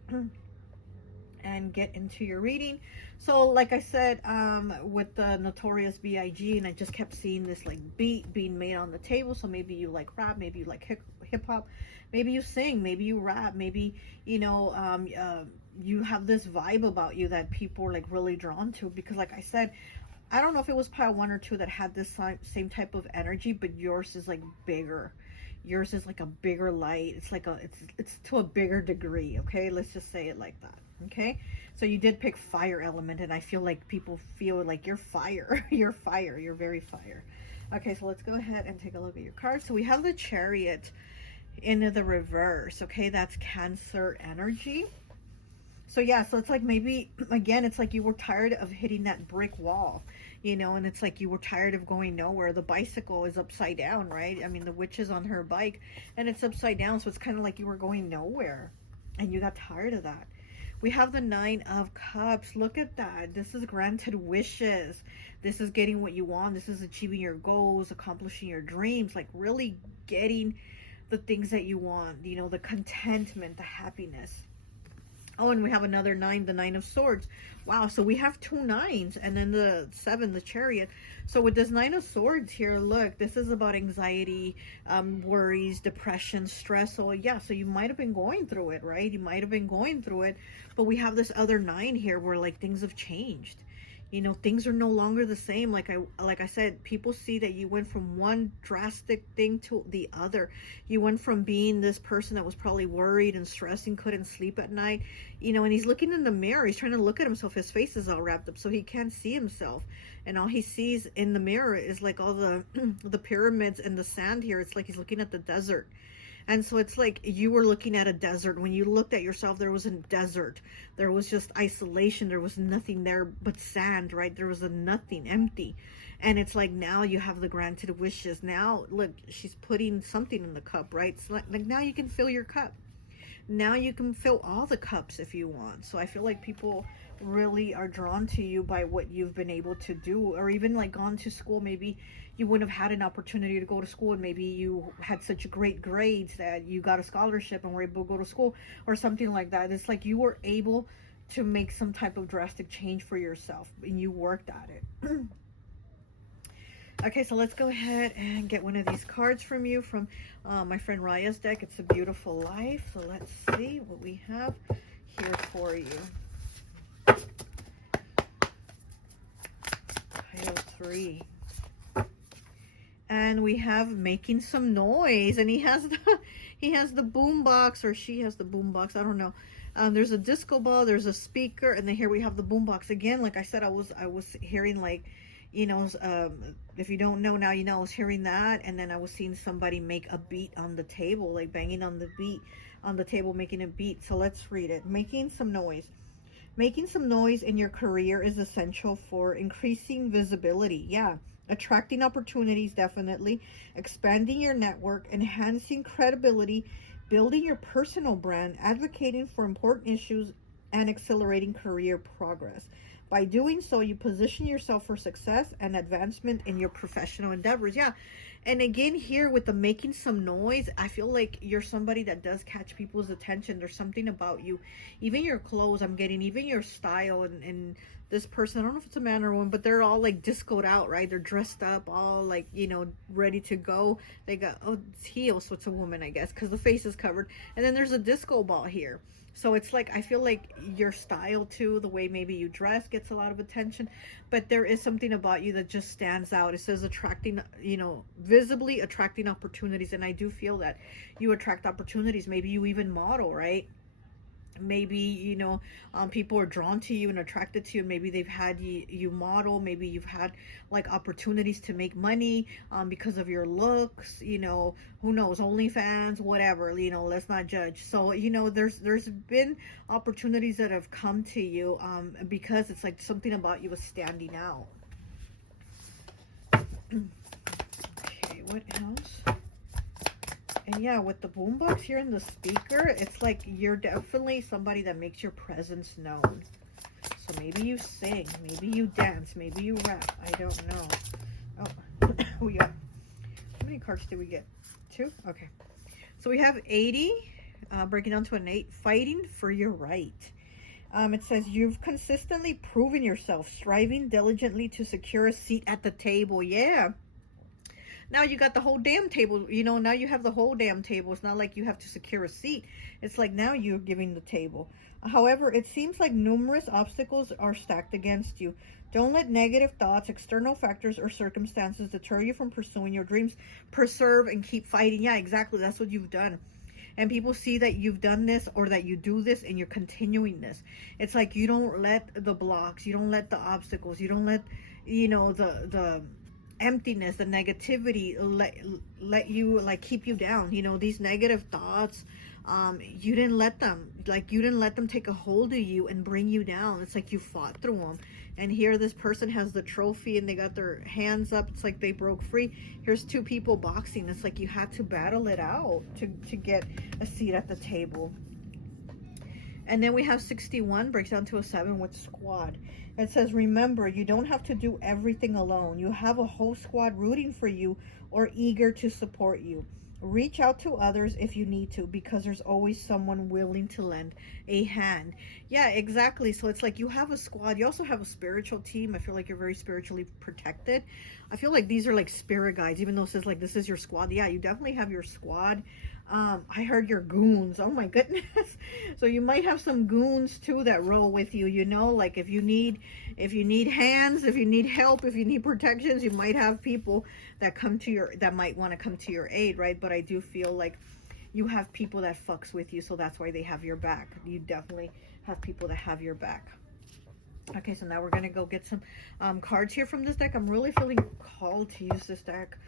and get into your reading. So like I said, with the Notorious B.I.G., and I just kept seeing this like beat being made on the table. So maybe you like rap, maybe you like hip hop, maybe you sing, maybe you rap, maybe you have this vibe about you that people are like really drawn to. Because like I said, I don't know if it was pile 1 or 2 that had this same type of energy, but yours is like bigger. Yours is like a bigger light. It's like it's to a bigger degree. Okay, let's just say it like that. Okay, so you did pick fire element, and I feel like people feel like you're fire. You're fire. You're very fire. Okay, so let's go ahead and take a look at your cards. So we have the Chariot in the reverse. Okay, that's Cancer energy. So yeah, so it's like maybe, again, it's like you were tired of hitting that brick wall, and it's like you were tired of going nowhere. The bicycle is upside down, right? I mean, the witch is on her bike, and it's upside down, so it's kind of like you were going nowhere, and you got tired of that. We have the 9 of Cups. Look at that. This is granted wishes. This is getting what you want. This is achieving your goals, accomplishing your dreams, like really getting the things that you want, the contentment, the happiness. Oh, and we have another 9, the 9 of Swords. Wow, so we have 2 9s, and then the 7, the Chariot. So with this 9 of Swords here, look, this is about anxiety, worries, depression, stress. So yeah, so you might have been going through it, right? You might have been going through it, but we have this other 9 here where like things have changed. Things are no longer the same. Like I said, people see that you went from one drastic thing to the other. You went from being this person that was probably worried and stressing, couldn't sleep at night, and he's looking in the mirror. He's trying to look at himself. His face is all wrapped up, so he can't see himself. And all he sees in the mirror is like all the the pyramids and the sand here. It's like he's looking at the desert. And so it's like you were looking at a desert. When you looked at yourself, there was a desert. There was just isolation. There was nothing there but sand, right? There was a nothing, empty. And it's like now you have the granted wishes. Now, look, she's putting something in the cup, right? It's like now you can fill your cup. Now you can fill all the cups if you want. So I feel like people really are drawn to you by what you've been able to do, or even like gone to school. Maybe you wouldn't have had an opportunity to go to school, and maybe you had such great grades that you got a scholarship and were able to go to school or something like that. It's like you were able to make some type of drastic change for yourself and you worked at it. Okay, so let's go ahead and get one of these cards from you, from my friend Raya's deck. It's a Beautiful Life. So let's see what we have here for you. Pile 3. And we have Making Some Noise, and he has the boom box, or she has the boom box, I don't know. There's a disco ball, there's a speaker, and then here we have the boom box again. Like I said, I was hearing, like, you know, if you don't know now, you know, I was hearing that, and then I was seeing somebody make a beat on the table, like banging on the beat on the table, making a beat. So let's read it. Making some noise. Making some noise in your career is essential for increasing visibility. Yeah. Attracting opportunities, definitely. Expanding your network, enhancing credibility, building your personal brand, advocating for important issues, and accelerating career progress. By doing so, you position yourself for success and advancement in your professional endeavors. Yeah. And again, here with the making some noise, I feel like you're somebody that does catch people's attention. There's something about you, even your clothes, I'm getting, even your style, and this person, I don't know if it's a man or a woman, but they're all like discoed out, right? They're dressed up, all like, you know, ready to go. They got, oh, it's heels, so it's a woman, I guess, because the face is covered. And then there's a disco ball here. So it's like, I feel like your style too, the way maybe you dress gets a lot of attention, but there is something about you that just stands out. It says attracting, you know, visibly attracting opportunities. And I do feel that you attract opportunities. Maybe you even model, right? Maybe, you know, people are drawn to you and attracted to you. Maybe they've had you model. Maybe you've had like opportunities to make money because of your looks, you know, who knows, OnlyFans, whatever, you know, let's not judge. So, you know, there's been opportunities that have come to you because it's like something about you is standing out. Okay, what else? And yeah, with the boombox here and the speaker, it's like you're definitely somebody that makes your presence known. So maybe you sing, maybe you dance, maybe you rap. I don't know. Oh, we got, how many cards did we get? 2? Okay. So we have 80, breaking down to an 8, fighting for your right. It says you've consistently proven yourself, striving diligently to secure a seat at the table. Yeah. Now you got the whole damn table, you know, now you have the whole damn table. It's not like you have to secure a seat. It's like now you're giving the table. However, it seems like numerous obstacles are stacked against you. Don't let negative thoughts, external factors, or circumstances deter you from pursuing your dreams. Persevere and keep fighting. Yeah, exactly. That's what you've done. And people see that you've done this, or that you do this, and you're continuing this. It's like you don't let the blocks, you don't let the obstacles, you don't let, you know, the emptiness, the negativity let you, like, keep you down. You know, these negative thoughts, you didn't let them, like, you didn't let them take a hold of you and bring you down. It's like you fought through them. And here this person has the trophy and they got their hands up. It's like they broke free. Here's 2 people boxing. It's like you had to battle it out to get a seat at the table. And then we have 61, breaks down to a 7 with squad. It says, remember, you don't have to do everything alone. You have a whole squad rooting for you or eager to support you. Reach out to others if you need to, because there's always someone willing to lend a hand. Yeah, exactly. So it's like you have a squad. You also have a spiritual team. I feel like you're very spiritually protected. I feel like these are like spirit guides, even though it says like this is your squad. Yeah, you definitely have your squad. I heard your goons. Oh my goodness. So you might have some goons too that roll with you, you know, like if you need hands, if you need help, if you need protections, you might have people that might want to come to your aid, right? But I do feel like you have people that fucks with you, so that's why they have your back. You definitely have people that have your back. Okay, so now we're gonna go get some cards here from this deck. I'm really feeling called to use this deck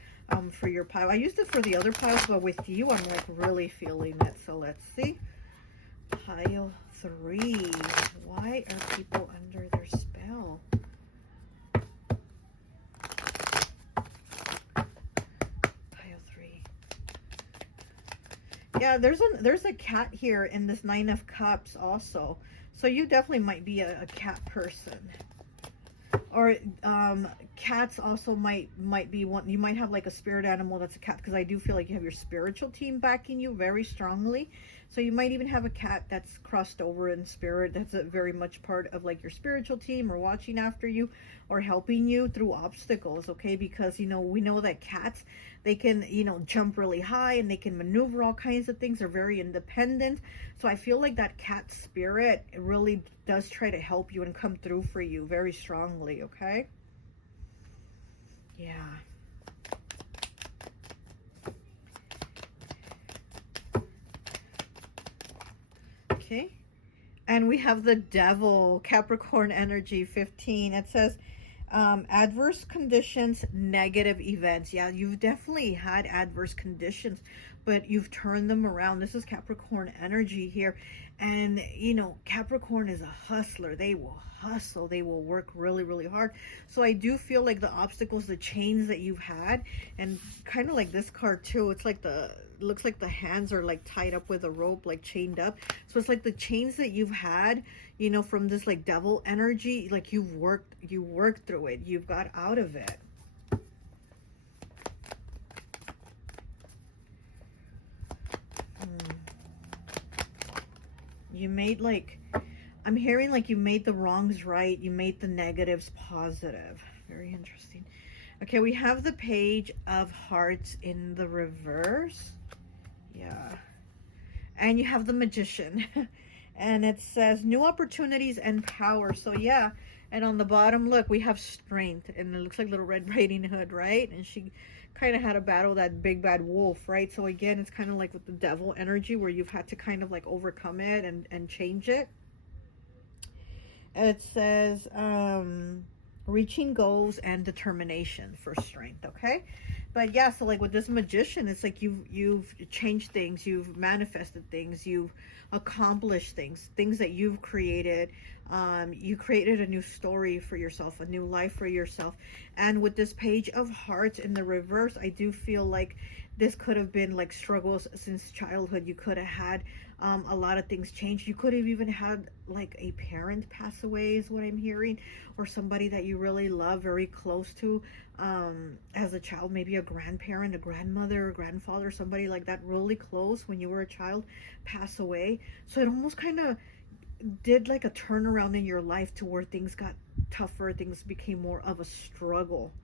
for your pile. I used it for the other piles, but with you, I'm like really feeling it. So let's see. Pile 3. Why are people under their spell? Pile 3. Yeah, there's a cat here in this 9 of Cups also. So you definitely might be a cat person. Or cats also might be one. You might have like a spirit animal that's a cat, because I do feel like you have your spiritual team backing you very strongly. So you might even have a cat that's crossed over in spirit, that's a very much part of like your spiritual team, or watching after you, or helping you through obstacles. Okay, because you know, we know that cats, they can, you know, jump really high, and they can maneuver all kinds of things. They're very independent. So I feel like that cat spirit really does try to help you and come through for you very strongly. Okay, yeah. Okay, and we have the Devil, Capricorn energy 15. It says adverse conditions, negative events. Yeah, you've definitely had adverse conditions, but you've turned them around. This is Capricorn energy here. And you know, Capricorn is a hustler. They will hustle, they will work really, really hard. So I do feel like the obstacles, the chains that you've had, and kind of like this card too, it's like looks like the hands are like tied up with a rope, like chained up. So it's like the chains that you've had, you know, from this like devil energy, like you worked through it, you've got out of it. You made like, I'm hearing like you made the wrongs right, you made the negatives positive. Very interesting. Okay, we have the Page of Hearts in the reverse. Yeah. And you have the Magician. And it says new opportunities and power. So yeah, and on the bottom, look, we have strength, and it looks like Little Red Riding Hood, right? And she kind of had a battle with that big bad wolf, right? So again, it's kind of like with the devil energy, where you've had to kind of like overcome it and change it. And it says reaching goals and determination for strength. Okay, but yeah, so like with this Magician, it's like you've changed things, you've manifested things, you've accomplished things that you've created. You created a new story for yourself, a new life for yourself. And with this Page of Hearts in the reverse, I do feel like this could have been like struggles since childhood. You could have had a lot of things change. You could have even had like a parent pass away, is what I'm hearing, or somebody that you really love, very close to as a child, maybe a grandparent, a grandmother, a grandfather, somebody like that really close when you were a child pass away. So it almost kind of did like a turnaround in your life to where things got tougher, things became more of a struggle,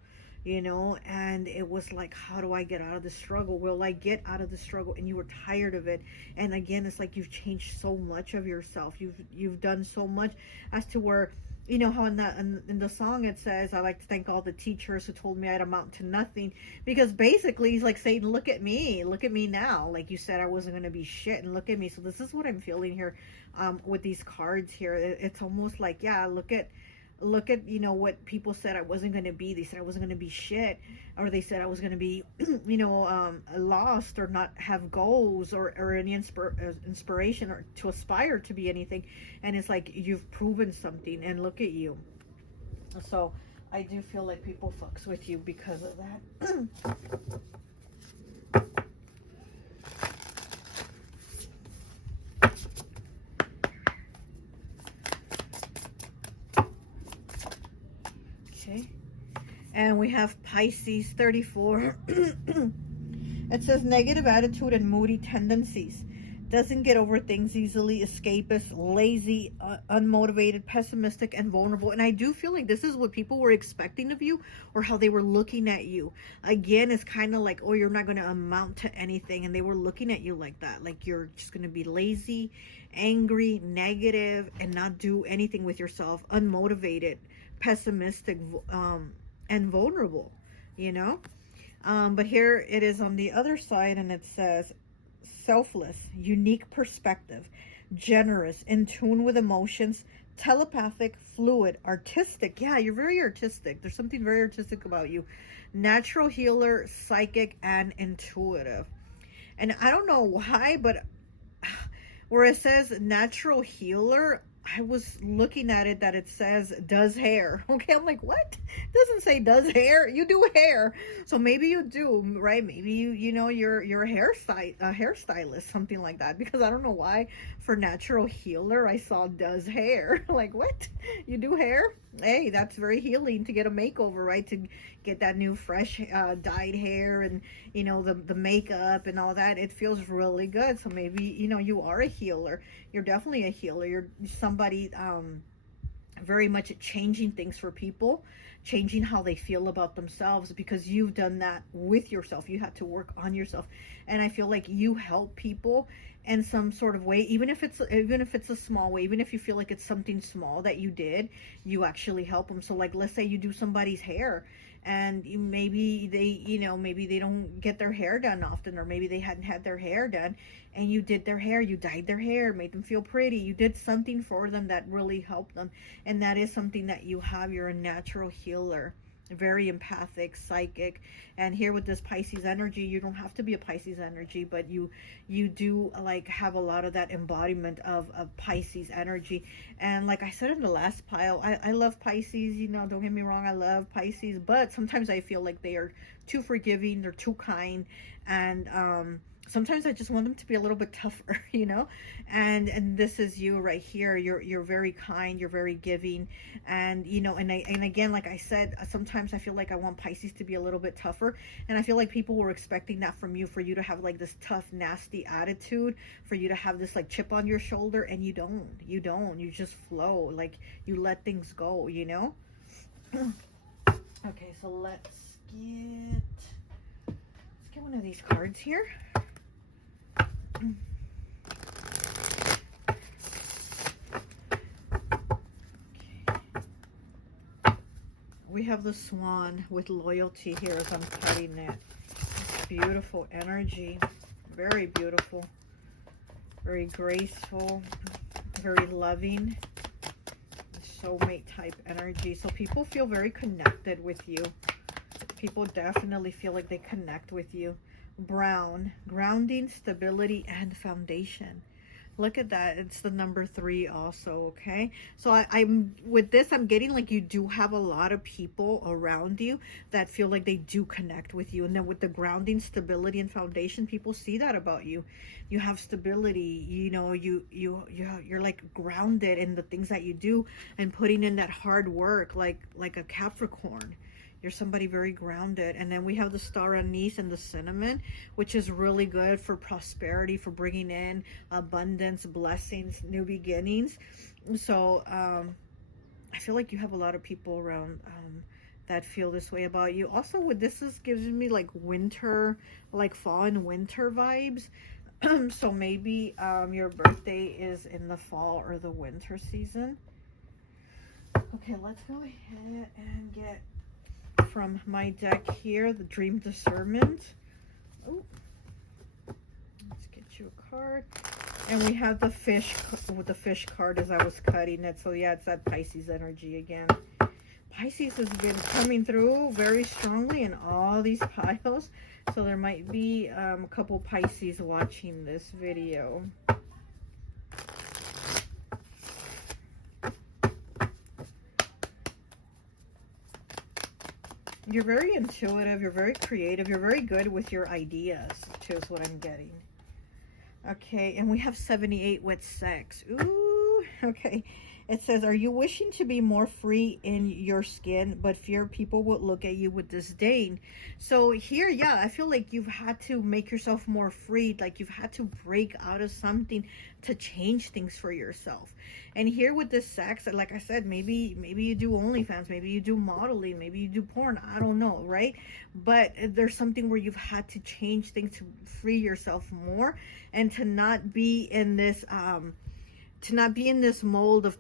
you know. And it was like, how do I get out of the struggle? Will I get out of the struggle? And you were tired of it. And again, it's like you've changed so much of yourself, you've done so much, as to where, you know how in the song it says, I like to thank all the teachers who told me I'd amount to nothing. Because basically he's like saying, look at me now, like you said I wasn't going to be shit, and look at me. So this is what I'm feeling here with these cards here. It's almost like, yeah, look at, you know, what people said I wasn't going to be. They said I wasn't going to be shit, or they said I was going to be you know, lost, or not have goals, or any inspiration, or to aspire to be anything. And it's like you've proven something, and look at you. So I do feel like people fucks with you because of that. Okay, and we have Pisces 34. It says negative attitude and moody tendencies. Doesn't get over things easily, escapist, lazy, unmotivated, pessimistic, and vulnerable. And I do feel like this is what people were expecting of you, or how they were looking at you. Again, it's kind of like, oh, you're not going to amount to anything. And they were looking at you like that, like you're just going to be lazy, angry, negative, and not do anything with yourself, unmotivated, pessimistic, and vulnerable, you know. But here it is on the other side, and it says selfless, unique perspective, generous, in tune with emotions, telepathic, fluid, artistic. Yeah, you're very artistic. There's something very artistic about you. Natural healer, psychic, and intuitive. And I don't know why, but where it says natural healer, I was looking at it that it says does hair. Okay, I'm like, what? It doesn't say does hair. You do hair, so maybe you do, right? Maybe you know you're a hairstylist, something like that. Because I don't know why for natural healer I saw does hair. Like, what? You do hair? Hey, that's very healing to get a makeover, right? To get that new fresh dyed hair, and you know the makeup and all that. It feels really good. So maybe you know you are a healer. You're definitely a healer. You're somebody very much changing things for people, changing how they feel about themselves, because you've done that with yourself. You had to work on yourself, and I feel like you help people in some sort of way, even if it's a small way, even if you feel like it's something small that you did, you actually help them. So like, let's say you do somebody's hair, and maybe maybe they don't get their hair done often, or maybe they hadn't had their hair done, and you did their hair, you dyed their hair, made them feel pretty, you did something for them that really helped them. And that is something that you have. You're a natural healer, very empathic, psychic. And here with this Pisces energy, you don't have to be a Pisces energy, but you do like have a lot of that embodiment of Pisces energy. And like I said in the last pile, I love Pisces, you know, don't get me wrong, I love Pisces, but sometimes I feel like they are too forgiving, they're too kind, and sometimes I just want them to be a little bit tougher, you know. And this is you right here. You're very kind, you're very giving, and you know, and again, like I said, sometimes I feel like I want Pisces to be a little bit tougher, and I feel like people were expecting that from you, for you to have like this tough, nasty attitude, for you to have this like chip on your shoulder, and you don't. You just flow, like you let things go, you know. Okay, so let's get one of these cards here. We have the swan with loyalty here as I'm cutting it. Beautiful energy, very beautiful, very graceful, very loving, soulmate type energy. So people feel very connected with you. People definitely feel like they connect with you. Brown, grounding, stability, and foundation. Look at that. It's the number 3 also, okay? So I'm with this, I'm getting like you do have a lot of people around you that feel like they do connect with you. And then with the grounding, stability, and foundation, people see that about you. You have stability, you know, you're like grounded in the things that you do, and putting in that hard work like a Capricorn. You're somebody very grounded. And then we have the star anise and the cinnamon, which is really good for prosperity, for bringing in abundance, blessings, new beginnings. So I feel like you have a lot of people around that feel this way about you. Also, with this gives me like winter, like fall and winter vibes. So maybe your birthday is in the fall or the winter season. Okay, let's go ahead and get from my deck here the Dream Discernment. Oh, let's get you a card. And we have the fish with the fish card as I was cutting it. So yeah, it's that Pisces energy again. Pisces has been coming through very strongly in all these piles. So there might be a couple Pisces watching this video. You're very intuitive, you're very creative, you're very good with your ideas, too, is what I'm getting. Okay, and we have 78 with sex. Ooh, okay. It says, are you wishing to be more free in your skin, but fear people will look at you with disdain? So here, yeah, I feel like you've had to make yourself more free. Like you've had to break out of something to change things for yourself. And here with this sex, like I said, maybe you do OnlyFans, maybe you do modeling, maybe you do porn, I don't know, right? But there's something where you've had to change things to free yourself more, and to not be in this mold of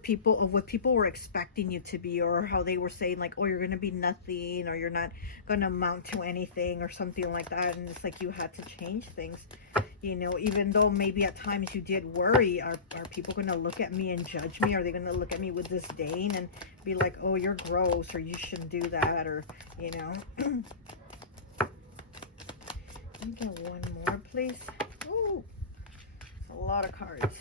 what people were expecting you to be, or how they were saying like, oh, you're gonna be nothing, or you're not gonna amount to anything, or something like that. And it's like you had to change things. You know, even though maybe at times you did worry, are people going to look at me and judge me? Are they going to look at me with disdain and be like, oh, you're gross, or you shouldn't do that, or, you know. Let me get one more, please. Ooh, a lot of cards.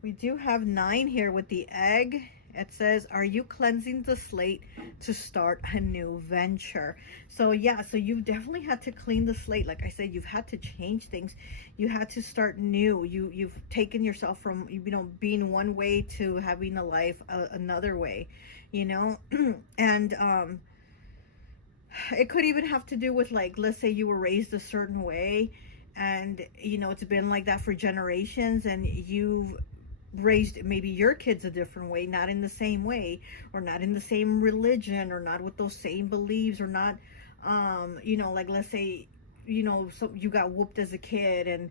We do have 9 here with the egg. It says, are you cleansing the slate to start a new venture? So yeah, so you've definitely had to clean the slate. Like I said, you've had to change things. You had to start new. You've taken yourself from, you know, being one way to having a life another way, you know. And it could even have to do with, like, let's say you were raised a certain way, and you know, it's been like that for generations, and you've raised maybe your kids a different way, not in the same way, or not in the same religion, or not with those same beliefs, or not you know, like, let's say, you know, so you got whooped as a kid, and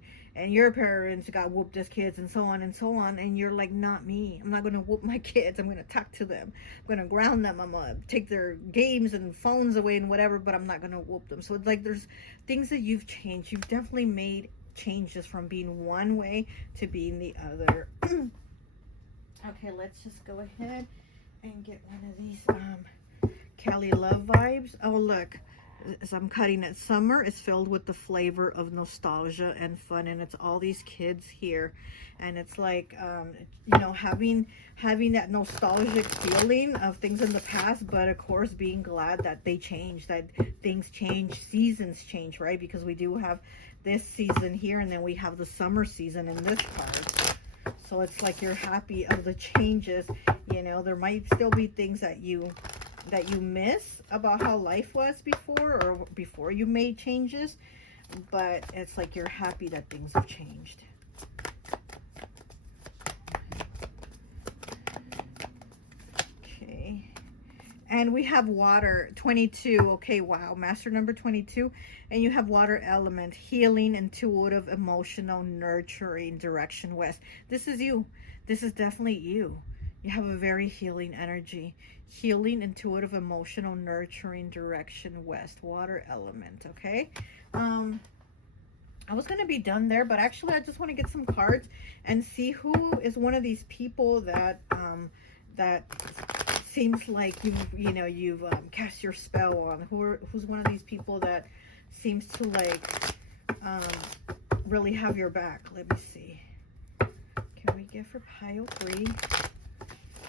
your parents got whooped as kids, and so on and so on, and you're like, not me. I'm not going to whoop my kids. I'm going to talk to them. I'm going to ground them. I'm going to take their games and phones away and whatever, but I'm not going to whoop them. So it's like, there's things that you've changed. You've definitely made changes from being one way to being the other. Okay, let's just go ahead and get one of these Cali Love vibes. Oh, look, as I'm cutting it, summer is filled with the flavor of nostalgia and fun, and it's all these kids here, and it's like, you know, having that nostalgic feeling of things in the past, but of course being glad that they change, that things change, seasons change, right? Because we do have this season here, and then we have the summer season in this card. So it's like you're happy of the changes. You know, there might still be things that you miss about how life was before, or before you made changes, but it's like you're happy that things have changed. Okay. And we have water, 22. Okay, wow, master number 22. And you have water element, healing, intuitive, emotional, nurturing, direction west. This is you. This is definitely you. You have a very healing energy. Healing, intuitive, emotional, nurturing, direction west. Water element, okay? I was going to be done there, but actually I just want to get some cards and see who is one of these people that that seems like you've cast your spell on. Who's one of these people that seems to like really have your back? Let me see. Can we get for pile 3?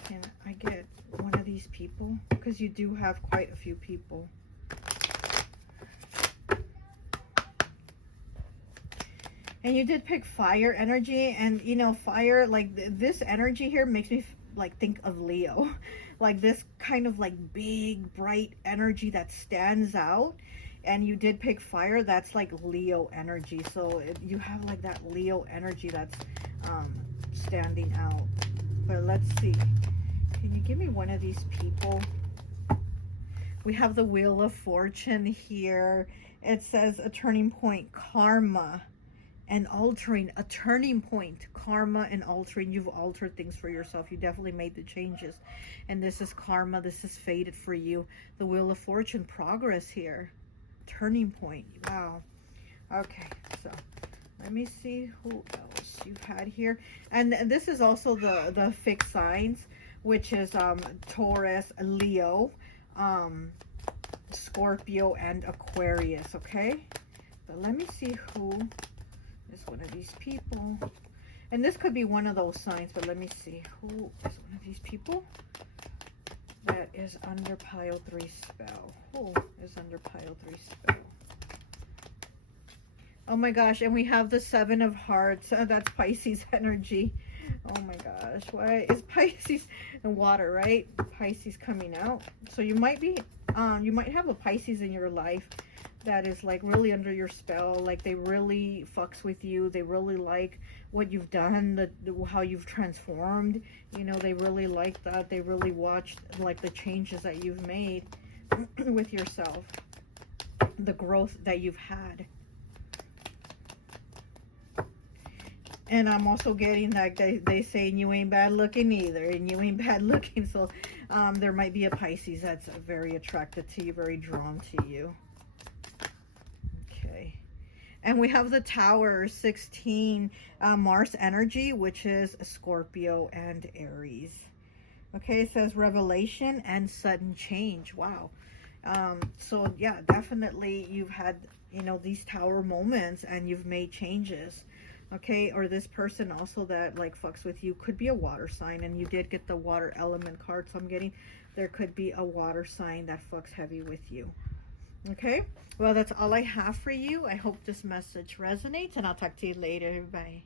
Can I get one of these people? Because you do have quite a few people. And you did pick fire energy, and you know, fire, like this energy here makes me like think of Leo. Like this kind of like big bright energy that stands out. And you did pick fire, that's like Leo energy. So you have like that Leo energy that's standing out. But let's see, can you give me one of these people? We have the Wheel of Fortune here. It says a turning point, karma and altering. A turning point, karma and altering. You've altered things for yourself. You definitely made the changes, and this is karma. This is fated for you. The Wheel of Fortune, progress here, turning point. Wow. Okay, so let me see who else you've had here. And this is also the fixed signs, which is Taurus, Leo, Scorpio, and Aquarius. Okay, but let me see who is one of these people. And this could be one of those signs, but let me see who is one of these people that is under pile 3 spell. Who is under pile 3 spell? Oh my gosh, and we have the 7 of Hearts. That's Pisces energy. Oh my gosh, why is Pisces and water, right? Pisces coming out. So you might be you might have a Pisces in your life that is like really under your spell. Like they really fucks with you. They really like what you've done, how you've transformed. You know, they really like that. They really watched like the changes that you've made with yourself, the growth that you've had. And I'm also getting like they saying you ain't bad looking either, and you ain't bad looking. So there might be a Pisces that's very attracted to you, very drawn to you. Okay. And we have the Tower 16, Mars energy, which is Scorpio and Aries. Okay, it says revelation and sudden change. Wow. So yeah, definitely you've had, you know, these Tower moments and you've made changes. Okay, or this person also that like fucks with you could be a water sign, and you did get the water element card, so I'm getting there could be a water sign that fucks heavy with you. Okay, well, that's all I have for you. I hope this message resonates, and I'll talk to you later. Bye.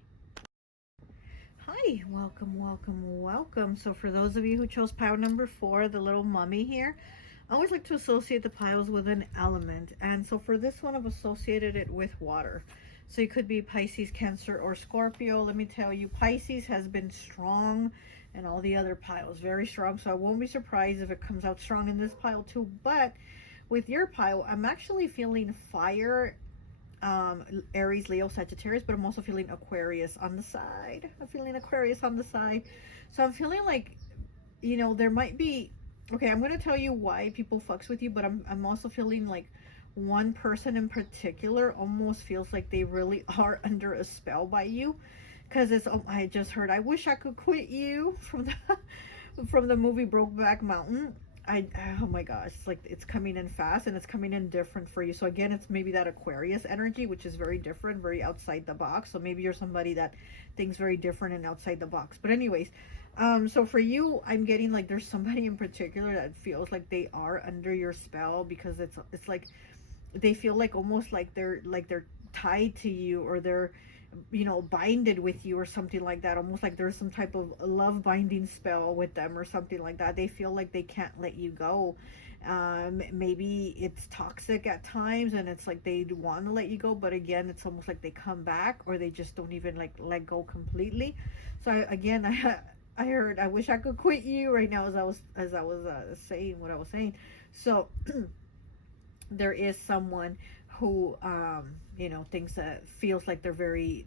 Hi, welcome, welcome, welcome. So for those of you who chose pile number 4, the little mummy here, I always like to associate the piles with an element. And so for this one, I've associated it with water. So it could be Pisces, Cancer, or Scorpio. Let me tell you, Pisces has been strong, and all the other piles very strong. So I won't be surprised if it comes out strong in this pile too. But with your pile, I'm actually feeling fire, Aries, Leo, Sagittarius, but I'm also feeling Aquarius on the side. I'm feeling Aquarius on the side. So I'm feeling like, you know, there might be, okay, I'm going to tell you why people fucks with you, but I'm also feeling like one person in particular almost feels like they really are under a spell by you, because it's, I just heard, I wish I could quit you from the movie Brokeback Mountain. Oh my gosh, it's like it's coming in fast, and it's coming in different for you. So again, it's maybe that Aquarius energy, which is very different, very outside the box. So maybe you're somebody that thinks very different and outside the box. But anyways, so for you, I'm getting like there's somebody in particular that feels like they are under your spell, because it's like they feel like almost like they're tied to you, or they're, you know, binded with you or something like that, almost like there's some type of love binding spell with them or something like that. They feel like they can't let you go. Maybe it's toxic at times, and it's like they want to let you go, but again, it's almost like they come back, or they just don't even like let go completely. So I heard, I wish I could quit you right now, as I was saying what I was saying. So there is someone who, you know, thinks that feels like they're very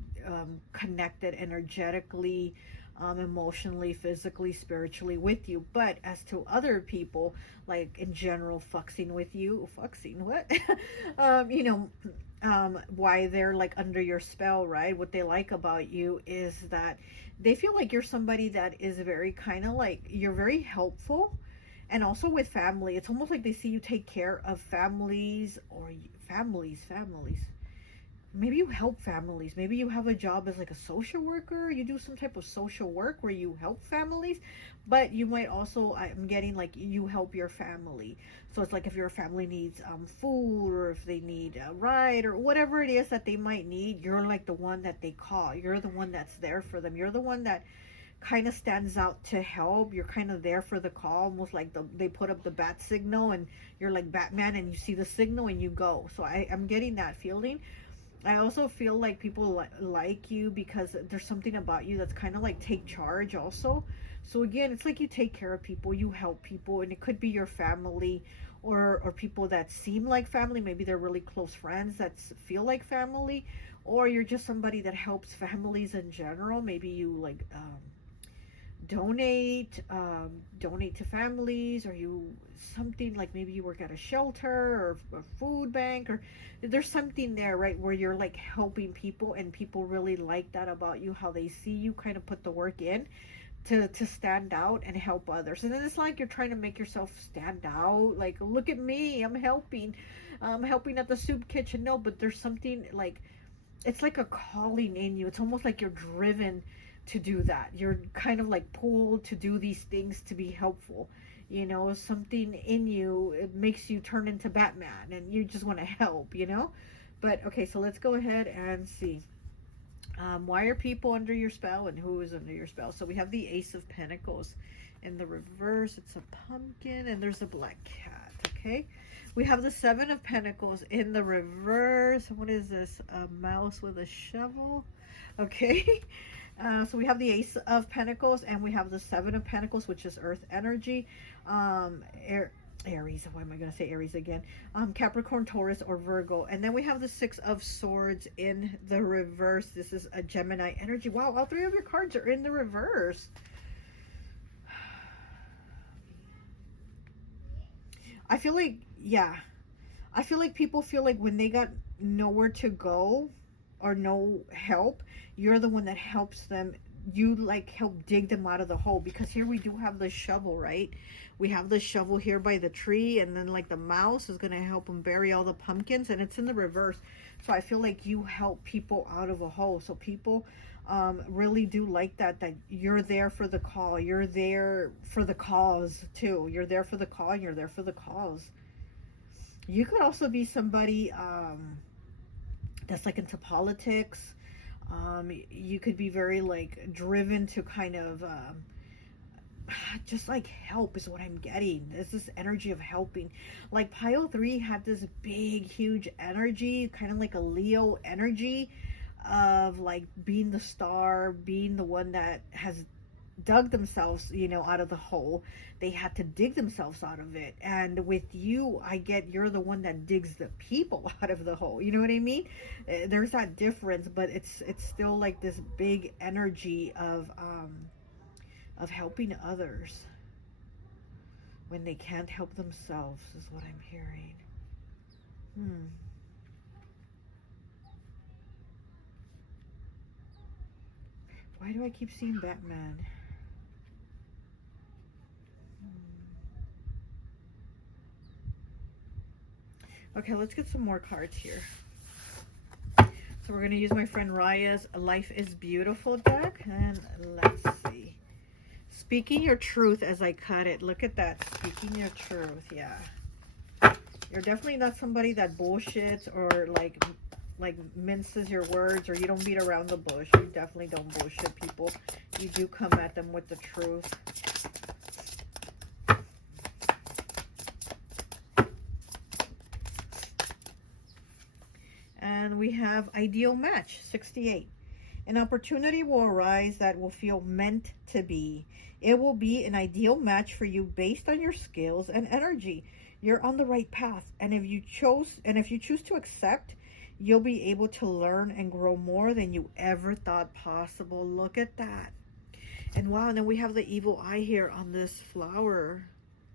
connected energetically, emotionally, physically, spiritually with you. But as to other people, like in general, fuxing with you, fuxing, what? You know, why they're like under your spell, right? What they like about you is that they feel like you're somebody that is very kind of like, you're very helpful. And also with family, it's almost like they see you take care of families, or families. Maybe you help families. Maybe you have a job as like a social worker. You do some type of social work where you help families, but you might also, I'm getting like you help your family. So it's like if your family needs food, or if they need a ride, or whatever it is that they might need, you're like the one that they call. You're the one that's there for them. You're the one that kind of stands out to help. You're kind of there for the call, almost like they put up the bat signal, and you're like Batman, and you see the signal and you go. So I'm getting that feeling. I also feel like people like you because there's something about you that's kind of like take charge also. So again, it's like you take care of people, you help people, and it could be your family, or people that seem like family. Maybe they're really close friends that feel like family, or you're just somebody that helps families in general. Maybe you like donate to families, or you something like, maybe you work at a shelter or a food bank, or there's something there, right, where you're like helping people, and people really like that about you, how they see you kind of put the work in to stand out and help others. And then it's like you're trying to make yourself stand out, like, look at me, I'm helping at the soup kitchen. No, but there's something like, it's like a calling in you. It's almost like you're driven to do that. You're kind of like pulled to do these things to be helpful. You know, something in you, it makes you turn into Batman, and you just want to help, you know? But okay, so let's go ahead and see. Why are people under your spell, and who is under your spell? So we have the Ace of Pentacles in the reverse. It's a pumpkin, and there's a black cat. Okay, we have the Seven of Pentacles in the reverse. What is this? A mouse with a shovel. Okay. So we have the Ace of Pentacles, and we have the Seven of Pentacles, which is Earth energy. Aries, why am I going to say Aries again? Capricorn, Taurus, or Virgo. And then we have the Six of Swords in the reverse. This is a Gemini energy. Wow, all three of your cards are in the reverse. I feel like, yeah, I feel like people feel like when they got nowhere to go or no help, you're the one that helps them. You like help dig them out of the hole, because here we do have the shovel, right? We have the shovel here by the tree, and then like the mouse is gonna help them bury all the pumpkins, and it's in the reverse. So I feel like you help people out of a hole. So people really do like that, that you're there for the call, you're there for the cause too. You're there for the call, and you're there for the cause. You could also be somebody that's like into politics. You could be very like driven to kind of just like help is what I'm getting. There's this energy of helping. Like pile 3 had this big, huge energy, kind of like a Leo energy of like being the star, being the one that has dug themselves, you know, out of the hole. They had to dig themselves out of it. And with you, I get you're the one that digs the people out of the hole. You know what I mean? There's that difference, but it's still like this big energy of helping others when they can't help themselves, is what I'm hearing. Why do I keep seeing Batman? Okay, let's get some more cards here. So we're going to use my friend Raya's Life is Beautiful deck. And let's see. Speaking your truth as I cut it. Look at that. Speaking your truth. Yeah. You're definitely not somebody that bullshits or like minces your words, or you don't beat around the bush. You definitely don't bullshit people. You do come at them with the truth. And we have ideal match, 68. An opportunity will arise that will feel meant to be. It will be an ideal match for you based on your skills and energy. You're on the right path, and if you choose to accept, you'll be able to learn and grow more than you ever thought possible. Look at that. And wow, and then we have the evil eye here on this flower.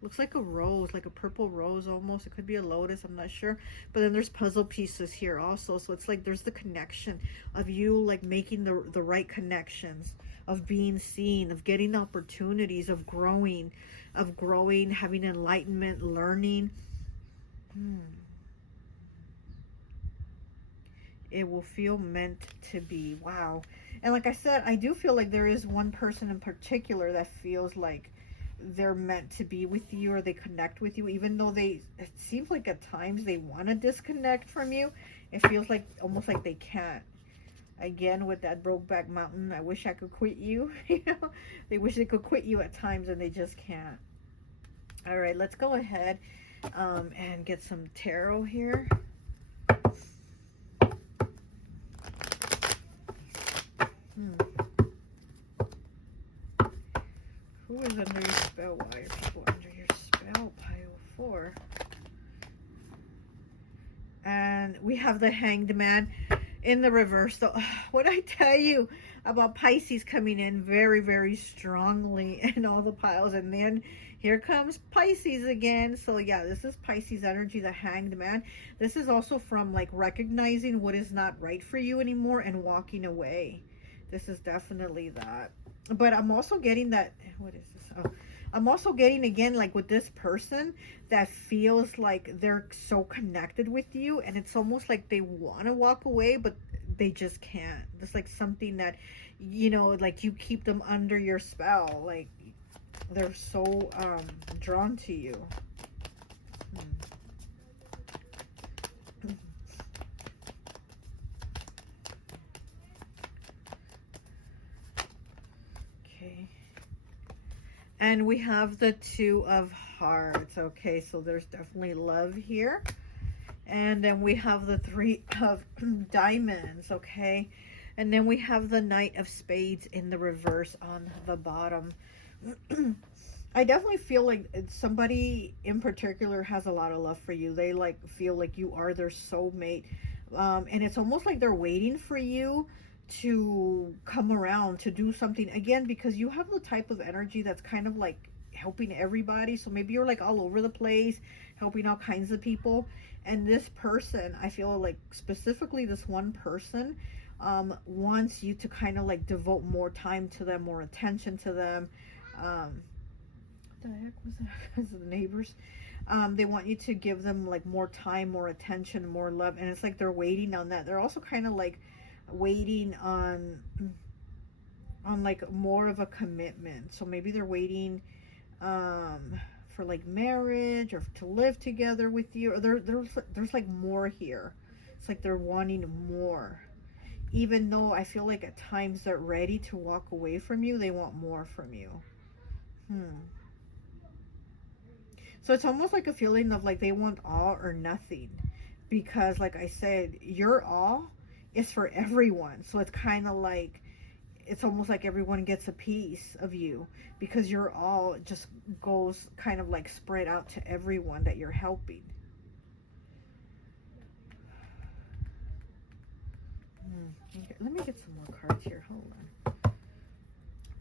Looks like a rose, like a purple rose almost. It could be a lotus, I'm not sure. But then there's puzzle pieces here also. So it's like there's the connection of you like making the right connections, of being seen, of getting opportunities, of growing, having enlightenment, learning. It will feel meant to be. Wow. And like I said, I do feel like there is one person in particular that feels like they're meant to be with you, or they connect with you, even though it seems like at times they want to disconnect from you. It feels like almost like they can't. Again, with that Brokeback Mountain, I wish I could quit you. You know, they wish they could quit you at times, and they just can't. All right, let's go ahead and get some tarot here. Who is under your spell? Why are people under your spell? Pile 4. And we have the Hanged Man in the reverse. So what I tell you about Pisces coming in very, very strongly in all the piles. And then here comes Pisces again. So yeah, this is Pisces energy, the Hanged Man. This is also from like recognizing what is not right for you anymore and walking away. This is definitely that. But I'm also getting that, what is this? Oh, I'm also getting again, like with this person that feels like they're so connected with you, and it's almost like they want to walk away, but they just can't. It's like something that, you know, like you keep them under your spell. Like they're so drawn to you. And we have the 2 of Hearts. Okay, so there's definitely love here. And then we have the 3 of Diamonds. Okay, and then we have the Knight of Spades in the reverse on the bottom. I definitely feel like somebody in particular has a lot of love for you. They like feel like you are their soulmate. And it's almost like they're waiting for you to come around to do something again, because you have the type of energy that's kind of like helping everybody. So maybe you're like all over the place, helping all kinds of people. And this person, I feel like specifically this one person, wants you to kind of like devote more time to them, more attention to them. What the heck was that? The neighbors. They want you to give them like more time, more attention, more love, and it's like they're waiting on that. They're also kind of like waiting on like more of a commitment. So maybe they're waiting for like marriage or to live together with you, or there's like more here. It's like they're wanting more, even though I feel like at times they're ready to walk away from you. They want more from you. So it's almost like a feeling of like they want all or nothing, because like I said, your all is for everyone. So it's kind of like, it's almost like everyone gets a piece of you, because your all just goes kind of like spread out to everyone that you're helping. Okay, let me get some more cards here. Hold on.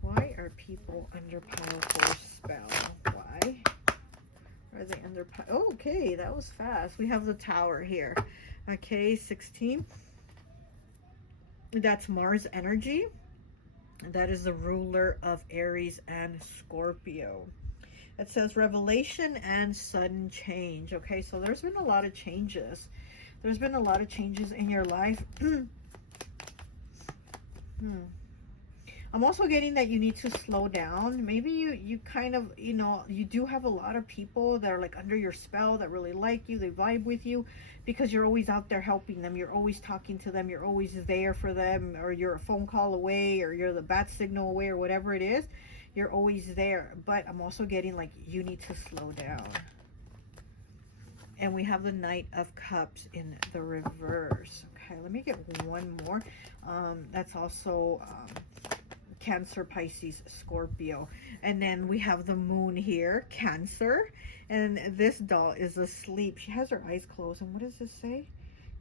Why are people under powerful spell? Why are they under power? Oh, okay, that was fast. We have the Tower here. Okay, 16. That's Mars energy. That is the ruler of Aries and Scorpio. It says revelation and sudden change. Okay, so there's been a lot of changes. There's been a lot of changes in your life. I'm also getting that you need to slow down. Maybe you kind of, you know, you do have a lot of people that are like under your spell, that really like you, they vibe with you, because you're always out there helping them. You're always talking to them. You're always there for them, or you're a phone call away, or you're the bat signal away, or whatever it is. You're always there. But I'm also getting like you need to slow down. And we have the Knight of Cups in the reverse. Okay, let me get one more. That's also Cancer, Pisces, Scorpio. And then we have the Moon here, Cancer. And this doll is asleep. She has her eyes closed. And what does this say?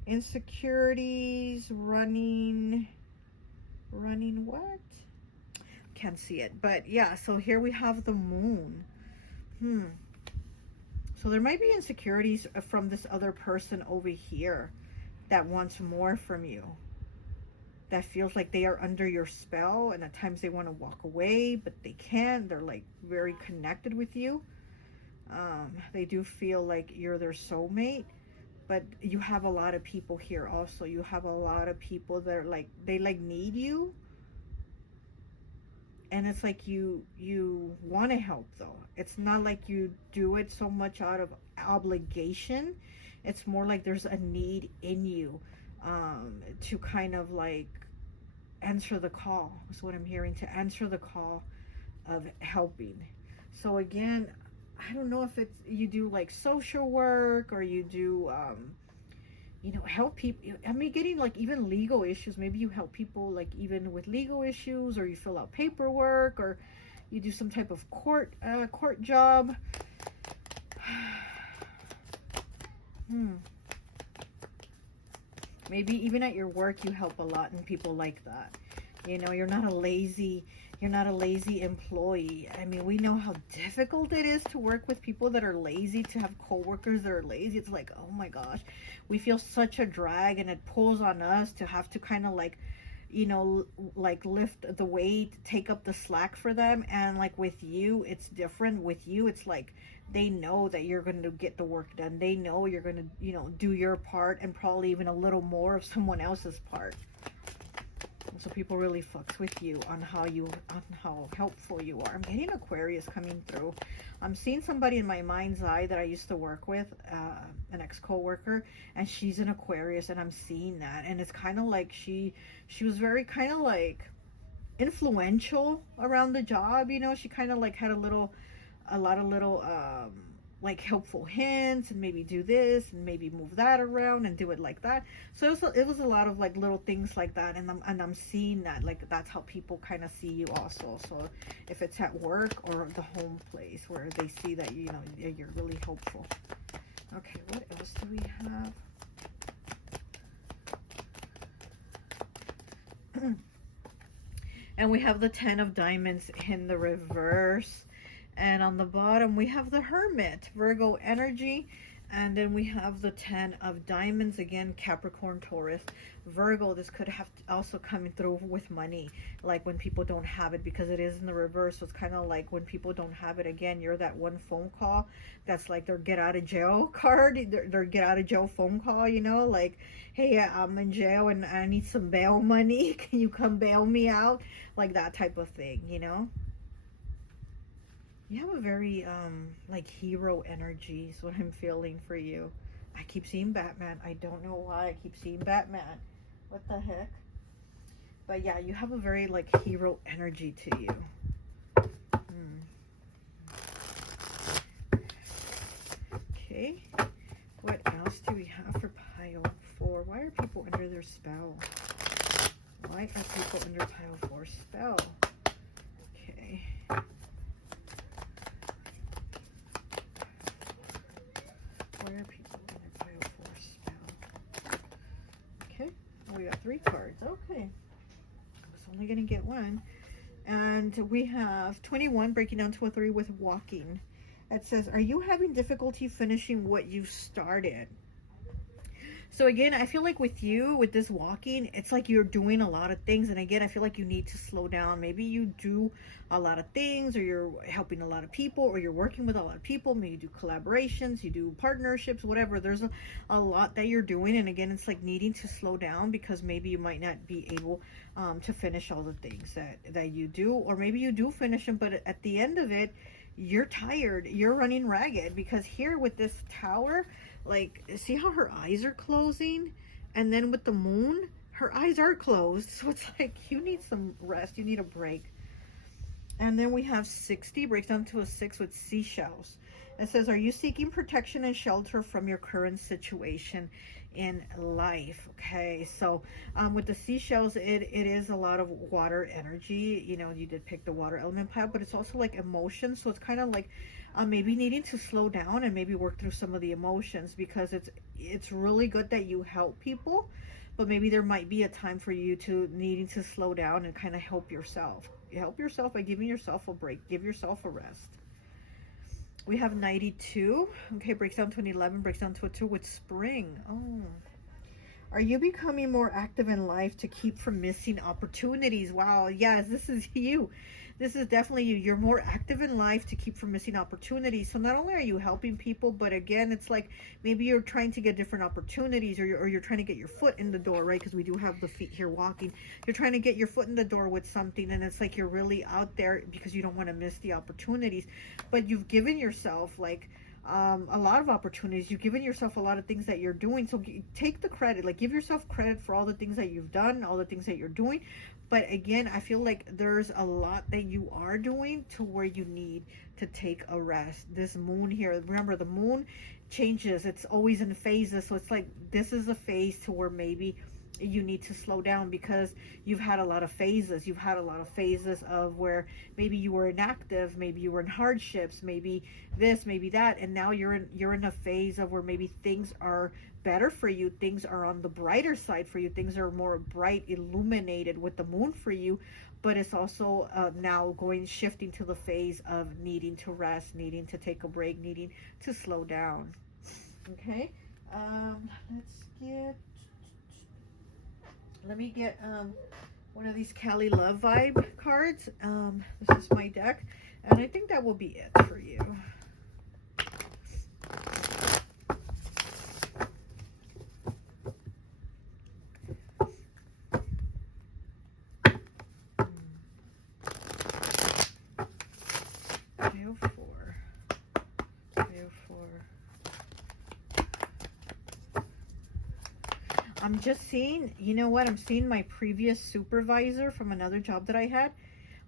Insecurities, running what? Can't see it. But yeah, so here we have the Moon. So there might be insecurities from this other person over here that wants more from you, that feels like they are under your spell, and at times they want to walk away, but they can't. They're like very connected with you. They do feel like you're their soulmate, but you have a lot of people here also. You have a lot of people that are like, they like need you. And it's like you want to help though. It's not like you do it so much out of obligation. It's more like there's a need in you to kind of like answer the call. That's what I'm hearing, to answer the call of helping. So again, I don't know if it's, you do like social work, or you do you know, help people. I mean, getting like even legal issues. Maybe you help people like even with legal issues, or you fill out paperwork, or you do some type of court job. Maybe even at your work you help a lot, and people like that. You know, you're not a lazy employee. I mean, we know how difficult it is to work with people that are lazy, to have coworkers that are lazy. It's like, oh my gosh, we feel such a drag, and it pulls on us to have to kind of like, you know, like lift the weight, take up the slack for them. And like with you, it's different. With you, it's like they know that you're going to get the work done. They know you're going to, you know, do your part, and probably even a little more of someone else's part. So people really fucks with you on how helpful you are. I'm getting Aquarius coming through. I'm seeing somebody in my mind's eye that I used to work with, an ex-co-worker, and she's an Aquarius, and I'm seeing that. And it's kind of like she was very kind of like influential around the job, you know. She kind of like had a lot of little like helpful hints, and maybe do this and maybe move that around and do it like that. So it was a lot of like little things like that, and I'm seeing that like that's how people kind of see you also. So if it's at work or the home place, where they see that, you know, you're really helpful. Okay, what else do we have? And we have the 10 of Diamonds in the reverse. And on the bottom, we have the Hermit, Virgo energy. And then we have the 10 of Diamonds, again, Capricorn, Taurus, Virgo. This could have also coming through with money, like when people don't have it, because it is in the reverse. So it's kind of like when people don't have it, again, you're that one phone call that's like their get out of jail card, their get out of jail phone call, you know, like, hey, I'm in jail and I need some bail money. Can you come bail me out? Like that type of thing, you know. You have a very like hero energy is what I'm feeling for you. I keep seeing Batman. I don't know why I keep seeing Batman. What the heck? But yeah, you have a very like hero energy to you. Okay. What else do we have for pile 4? Why are people under their spell? Why are people under pile 4 spell? Okay. Why are people in a pile 4 spell? Okay, we got 3 cards. Okay, I was only gonna get 1. And we have 21 breaking down to a 3 with walking. It says, are you having difficulty finishing what you started? So again, I feel like with you, with this walking, it's like you're doing a lot of things. And again, I feel like you need to slow down. Maybe you do a lot of things, or you're helping a lot of people, or you're working with a lot of people. Maybe you do collaborations, you do partnerships, whatever. There's a lot that you're doing. And again, it's like needing to slow down, because maybe you might not be able to finish all the things that you do. Or maybe you do finish them, but at the end of it, you're tired, you're running ragged. Because here with this Tower, like, see how her eyes are closing? And then with the Moon, her eyes are closed. So it's like, you need some rest, you need a break. And then we have 60, breaks down to a 6 with seashells. It says, are you seeking protection and shelter from your current situation in life? Okay, so with the seashells, it is a lot of water energy. You know, you did pick the water element pile, but it's also like emotion. So it's kind of like maybe needing to slow down and maybe work through some of the emotions, because it's really good that you help people, but maybe there might be a time for you to needing to slow down and kind of help yourself. Help yourself by giving yourself a break. Give yourself a rest. We have 92. Okay, breaks down to an 11, breaks down to a 2 with spring. Oh. Are you becoming more active in life to keep from missing opportunities? Wow, yes, this is you. This is definitely you. You're more active in life to keep from missing opportunities. So not only are you helping people, but again, it's like maybe you're trying to get different opportunities, or you're trying to get your foot in the door, right? Because we do have the feet here walking. You're trying to get your foot in the door with something, and it's like you're really out there because you don't want to miss the opportunities. But you've given yourself like a lot of opportunities. You've given yourself a lot of things that you're doing. So take the credit, like give yourself credit for all the things that you've done, all the things that you're doing. But again, I feel like there's a lot that you are doing to where you need to take a rest. This Moon here, remember the Moon changes. It's always in phases. So it's like this is a phase to where maybe you need to slow down, because you've had a lot of phases. You've had a lot of phases of where maybe you were inactive, maybe you were in hardships, maybe this, maybe that, and now you're in a phase of where maybe things are better for you, things are on the brighter side for you, things are more bright, illuminated with the Moon for you. But it's also now shifting to the phase of needing to rest, needing to take a break, needing to slow down. Okay, let me get one of these Cali Love Vibe cards. This is my deck, and I think that will be it for you. I'm just seeing, you know what? I'm seeing my previous supervisor from another job that I had.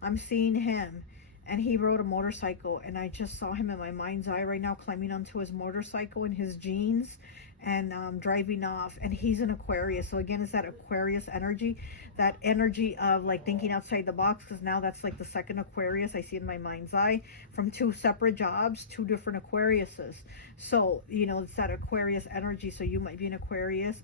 I'm seeing him, and he rode a motorcycle, and I just saw him in my mind's eye right now, climbing onto his motorcycle in his jeans and driving off. And he's an Aquarius. So again, it's that Aquarius energy, that energy of like thinking outside the box, because now that's like the second Aquarius I see in my mind's eye from 2 separate jobs, 2 different Aquariuses. So, you know, it's that Aquarius energy. So you might be an Aquarius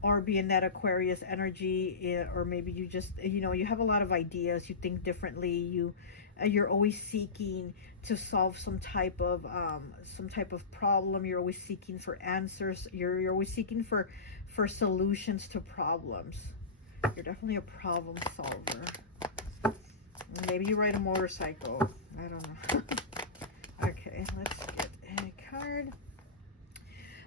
or be in that Aquarius energy, or maybe you just, you know, you have a lot of ideas, you think differently, you You're always seeking to solve some type of problem. You're always seeking for answers. You're always seeking for solutions to problems. You're definitely a problem solver. Maybe you ride a motorcycle. I don't know. Okay, let's get a card.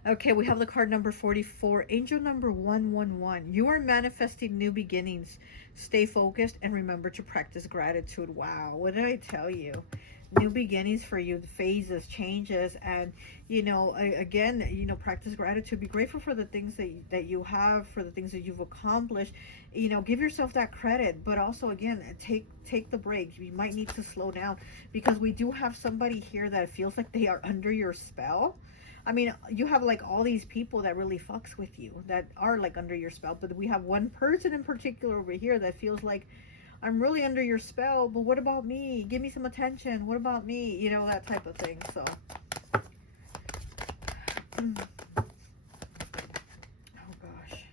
Okay, we have the card number 44, angel number 111. You are manifesting new beginnings. Stay focused and remember to practice gratitude. Wow, what did I tell you? New beginnings for you, phases, changes, and you know, again, you know, practice gratitude. Be grateful for the things that you have, for the things that you've accomplished. You know, give yourself that credit, but also again, take the break. You might need to slow down, because we do have somebody here that feels like they are under your spell. I mean, you have like all these people that really fucks with you, that are like under your spell, but we have one person in particular over here that feels like, I'm really under your spell, but what about me? Give me some attention. What about me? You know, that type of thing. So, oh gosh.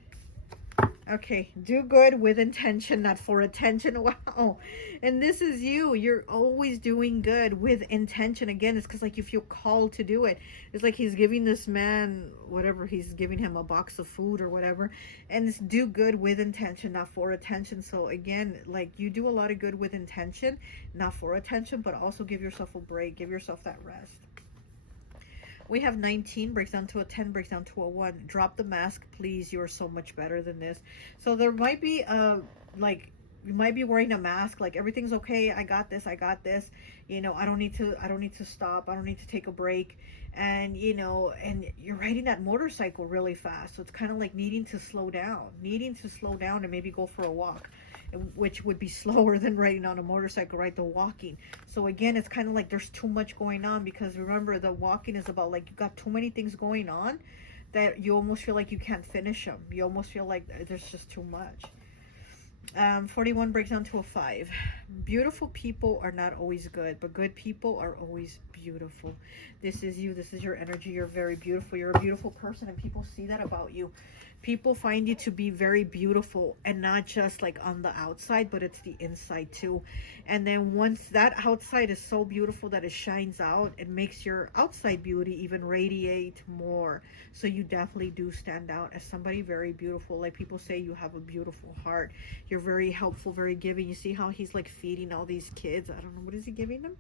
Okay, do good with intention, not for attention. Wow. And this is you. You're always doing good with intention. Again, it's because like you feel called to do it. It's like he's giving this man whatever, he's giving him a box of food or whatever, and it's do good with intention, not for attention. So again, like you do a lot of good with intention, not for attention, but also give yourself a break, give yourself that rest. We have 19, breaks down to a 10, breaks down to a 1. Drop the mask, please. You are so much better than this. So there might be like, you might be wearing a mask, like everything's okay, I got this, you know, I don't need to stop, I don't need to take a break. And you know, and you're riding that motorcycle really fast, so it's kind of like needing to slow down and maybe go for a walk, which would be slower than riding on a motorcycle, right? The walking. So again, it's kind of like there's too much going on, because remember, the walking is about like you got too many things going on that you almost feel like you can't finish them. You almost feel like there's just too much. 41 breaks down to a 5. Beautiful people are not always good, but good people are always beautiful. This is you. This is your energy. You're very beautiful. You're a beautiful person, and people see that about you. People find you to be very beautiful, and not just like on the outside, but it's the inside too. And then once that outside is so beautiful that it shines out, it makes your outside beauty even radiate more. So you definitely do stand out as somebody very beautiful. Like people say, you have a beautiful heart. You're very helpful, very giving. You see how he's like feeding all these kids. I don't know, what is he giving them?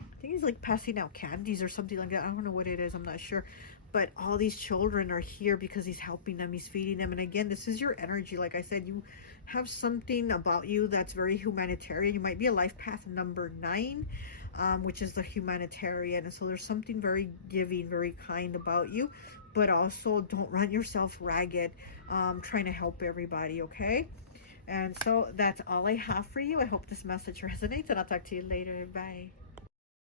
I think he's like passing out candies or something like that. I don't know what it is. I'm not sure. But all these children are here because he's helping them, he's feeding them. And again, this is your energy. Like I said, you have something about you that's very humanitarian. You might be a life path number 9, which is the humanitarian. And so there's something very giving, very kind about you, but also don't run yourself ragged trying to help everybody, okay? And so that's all I have for you. I hope this message resonates, and I'll talk to you later. Bye.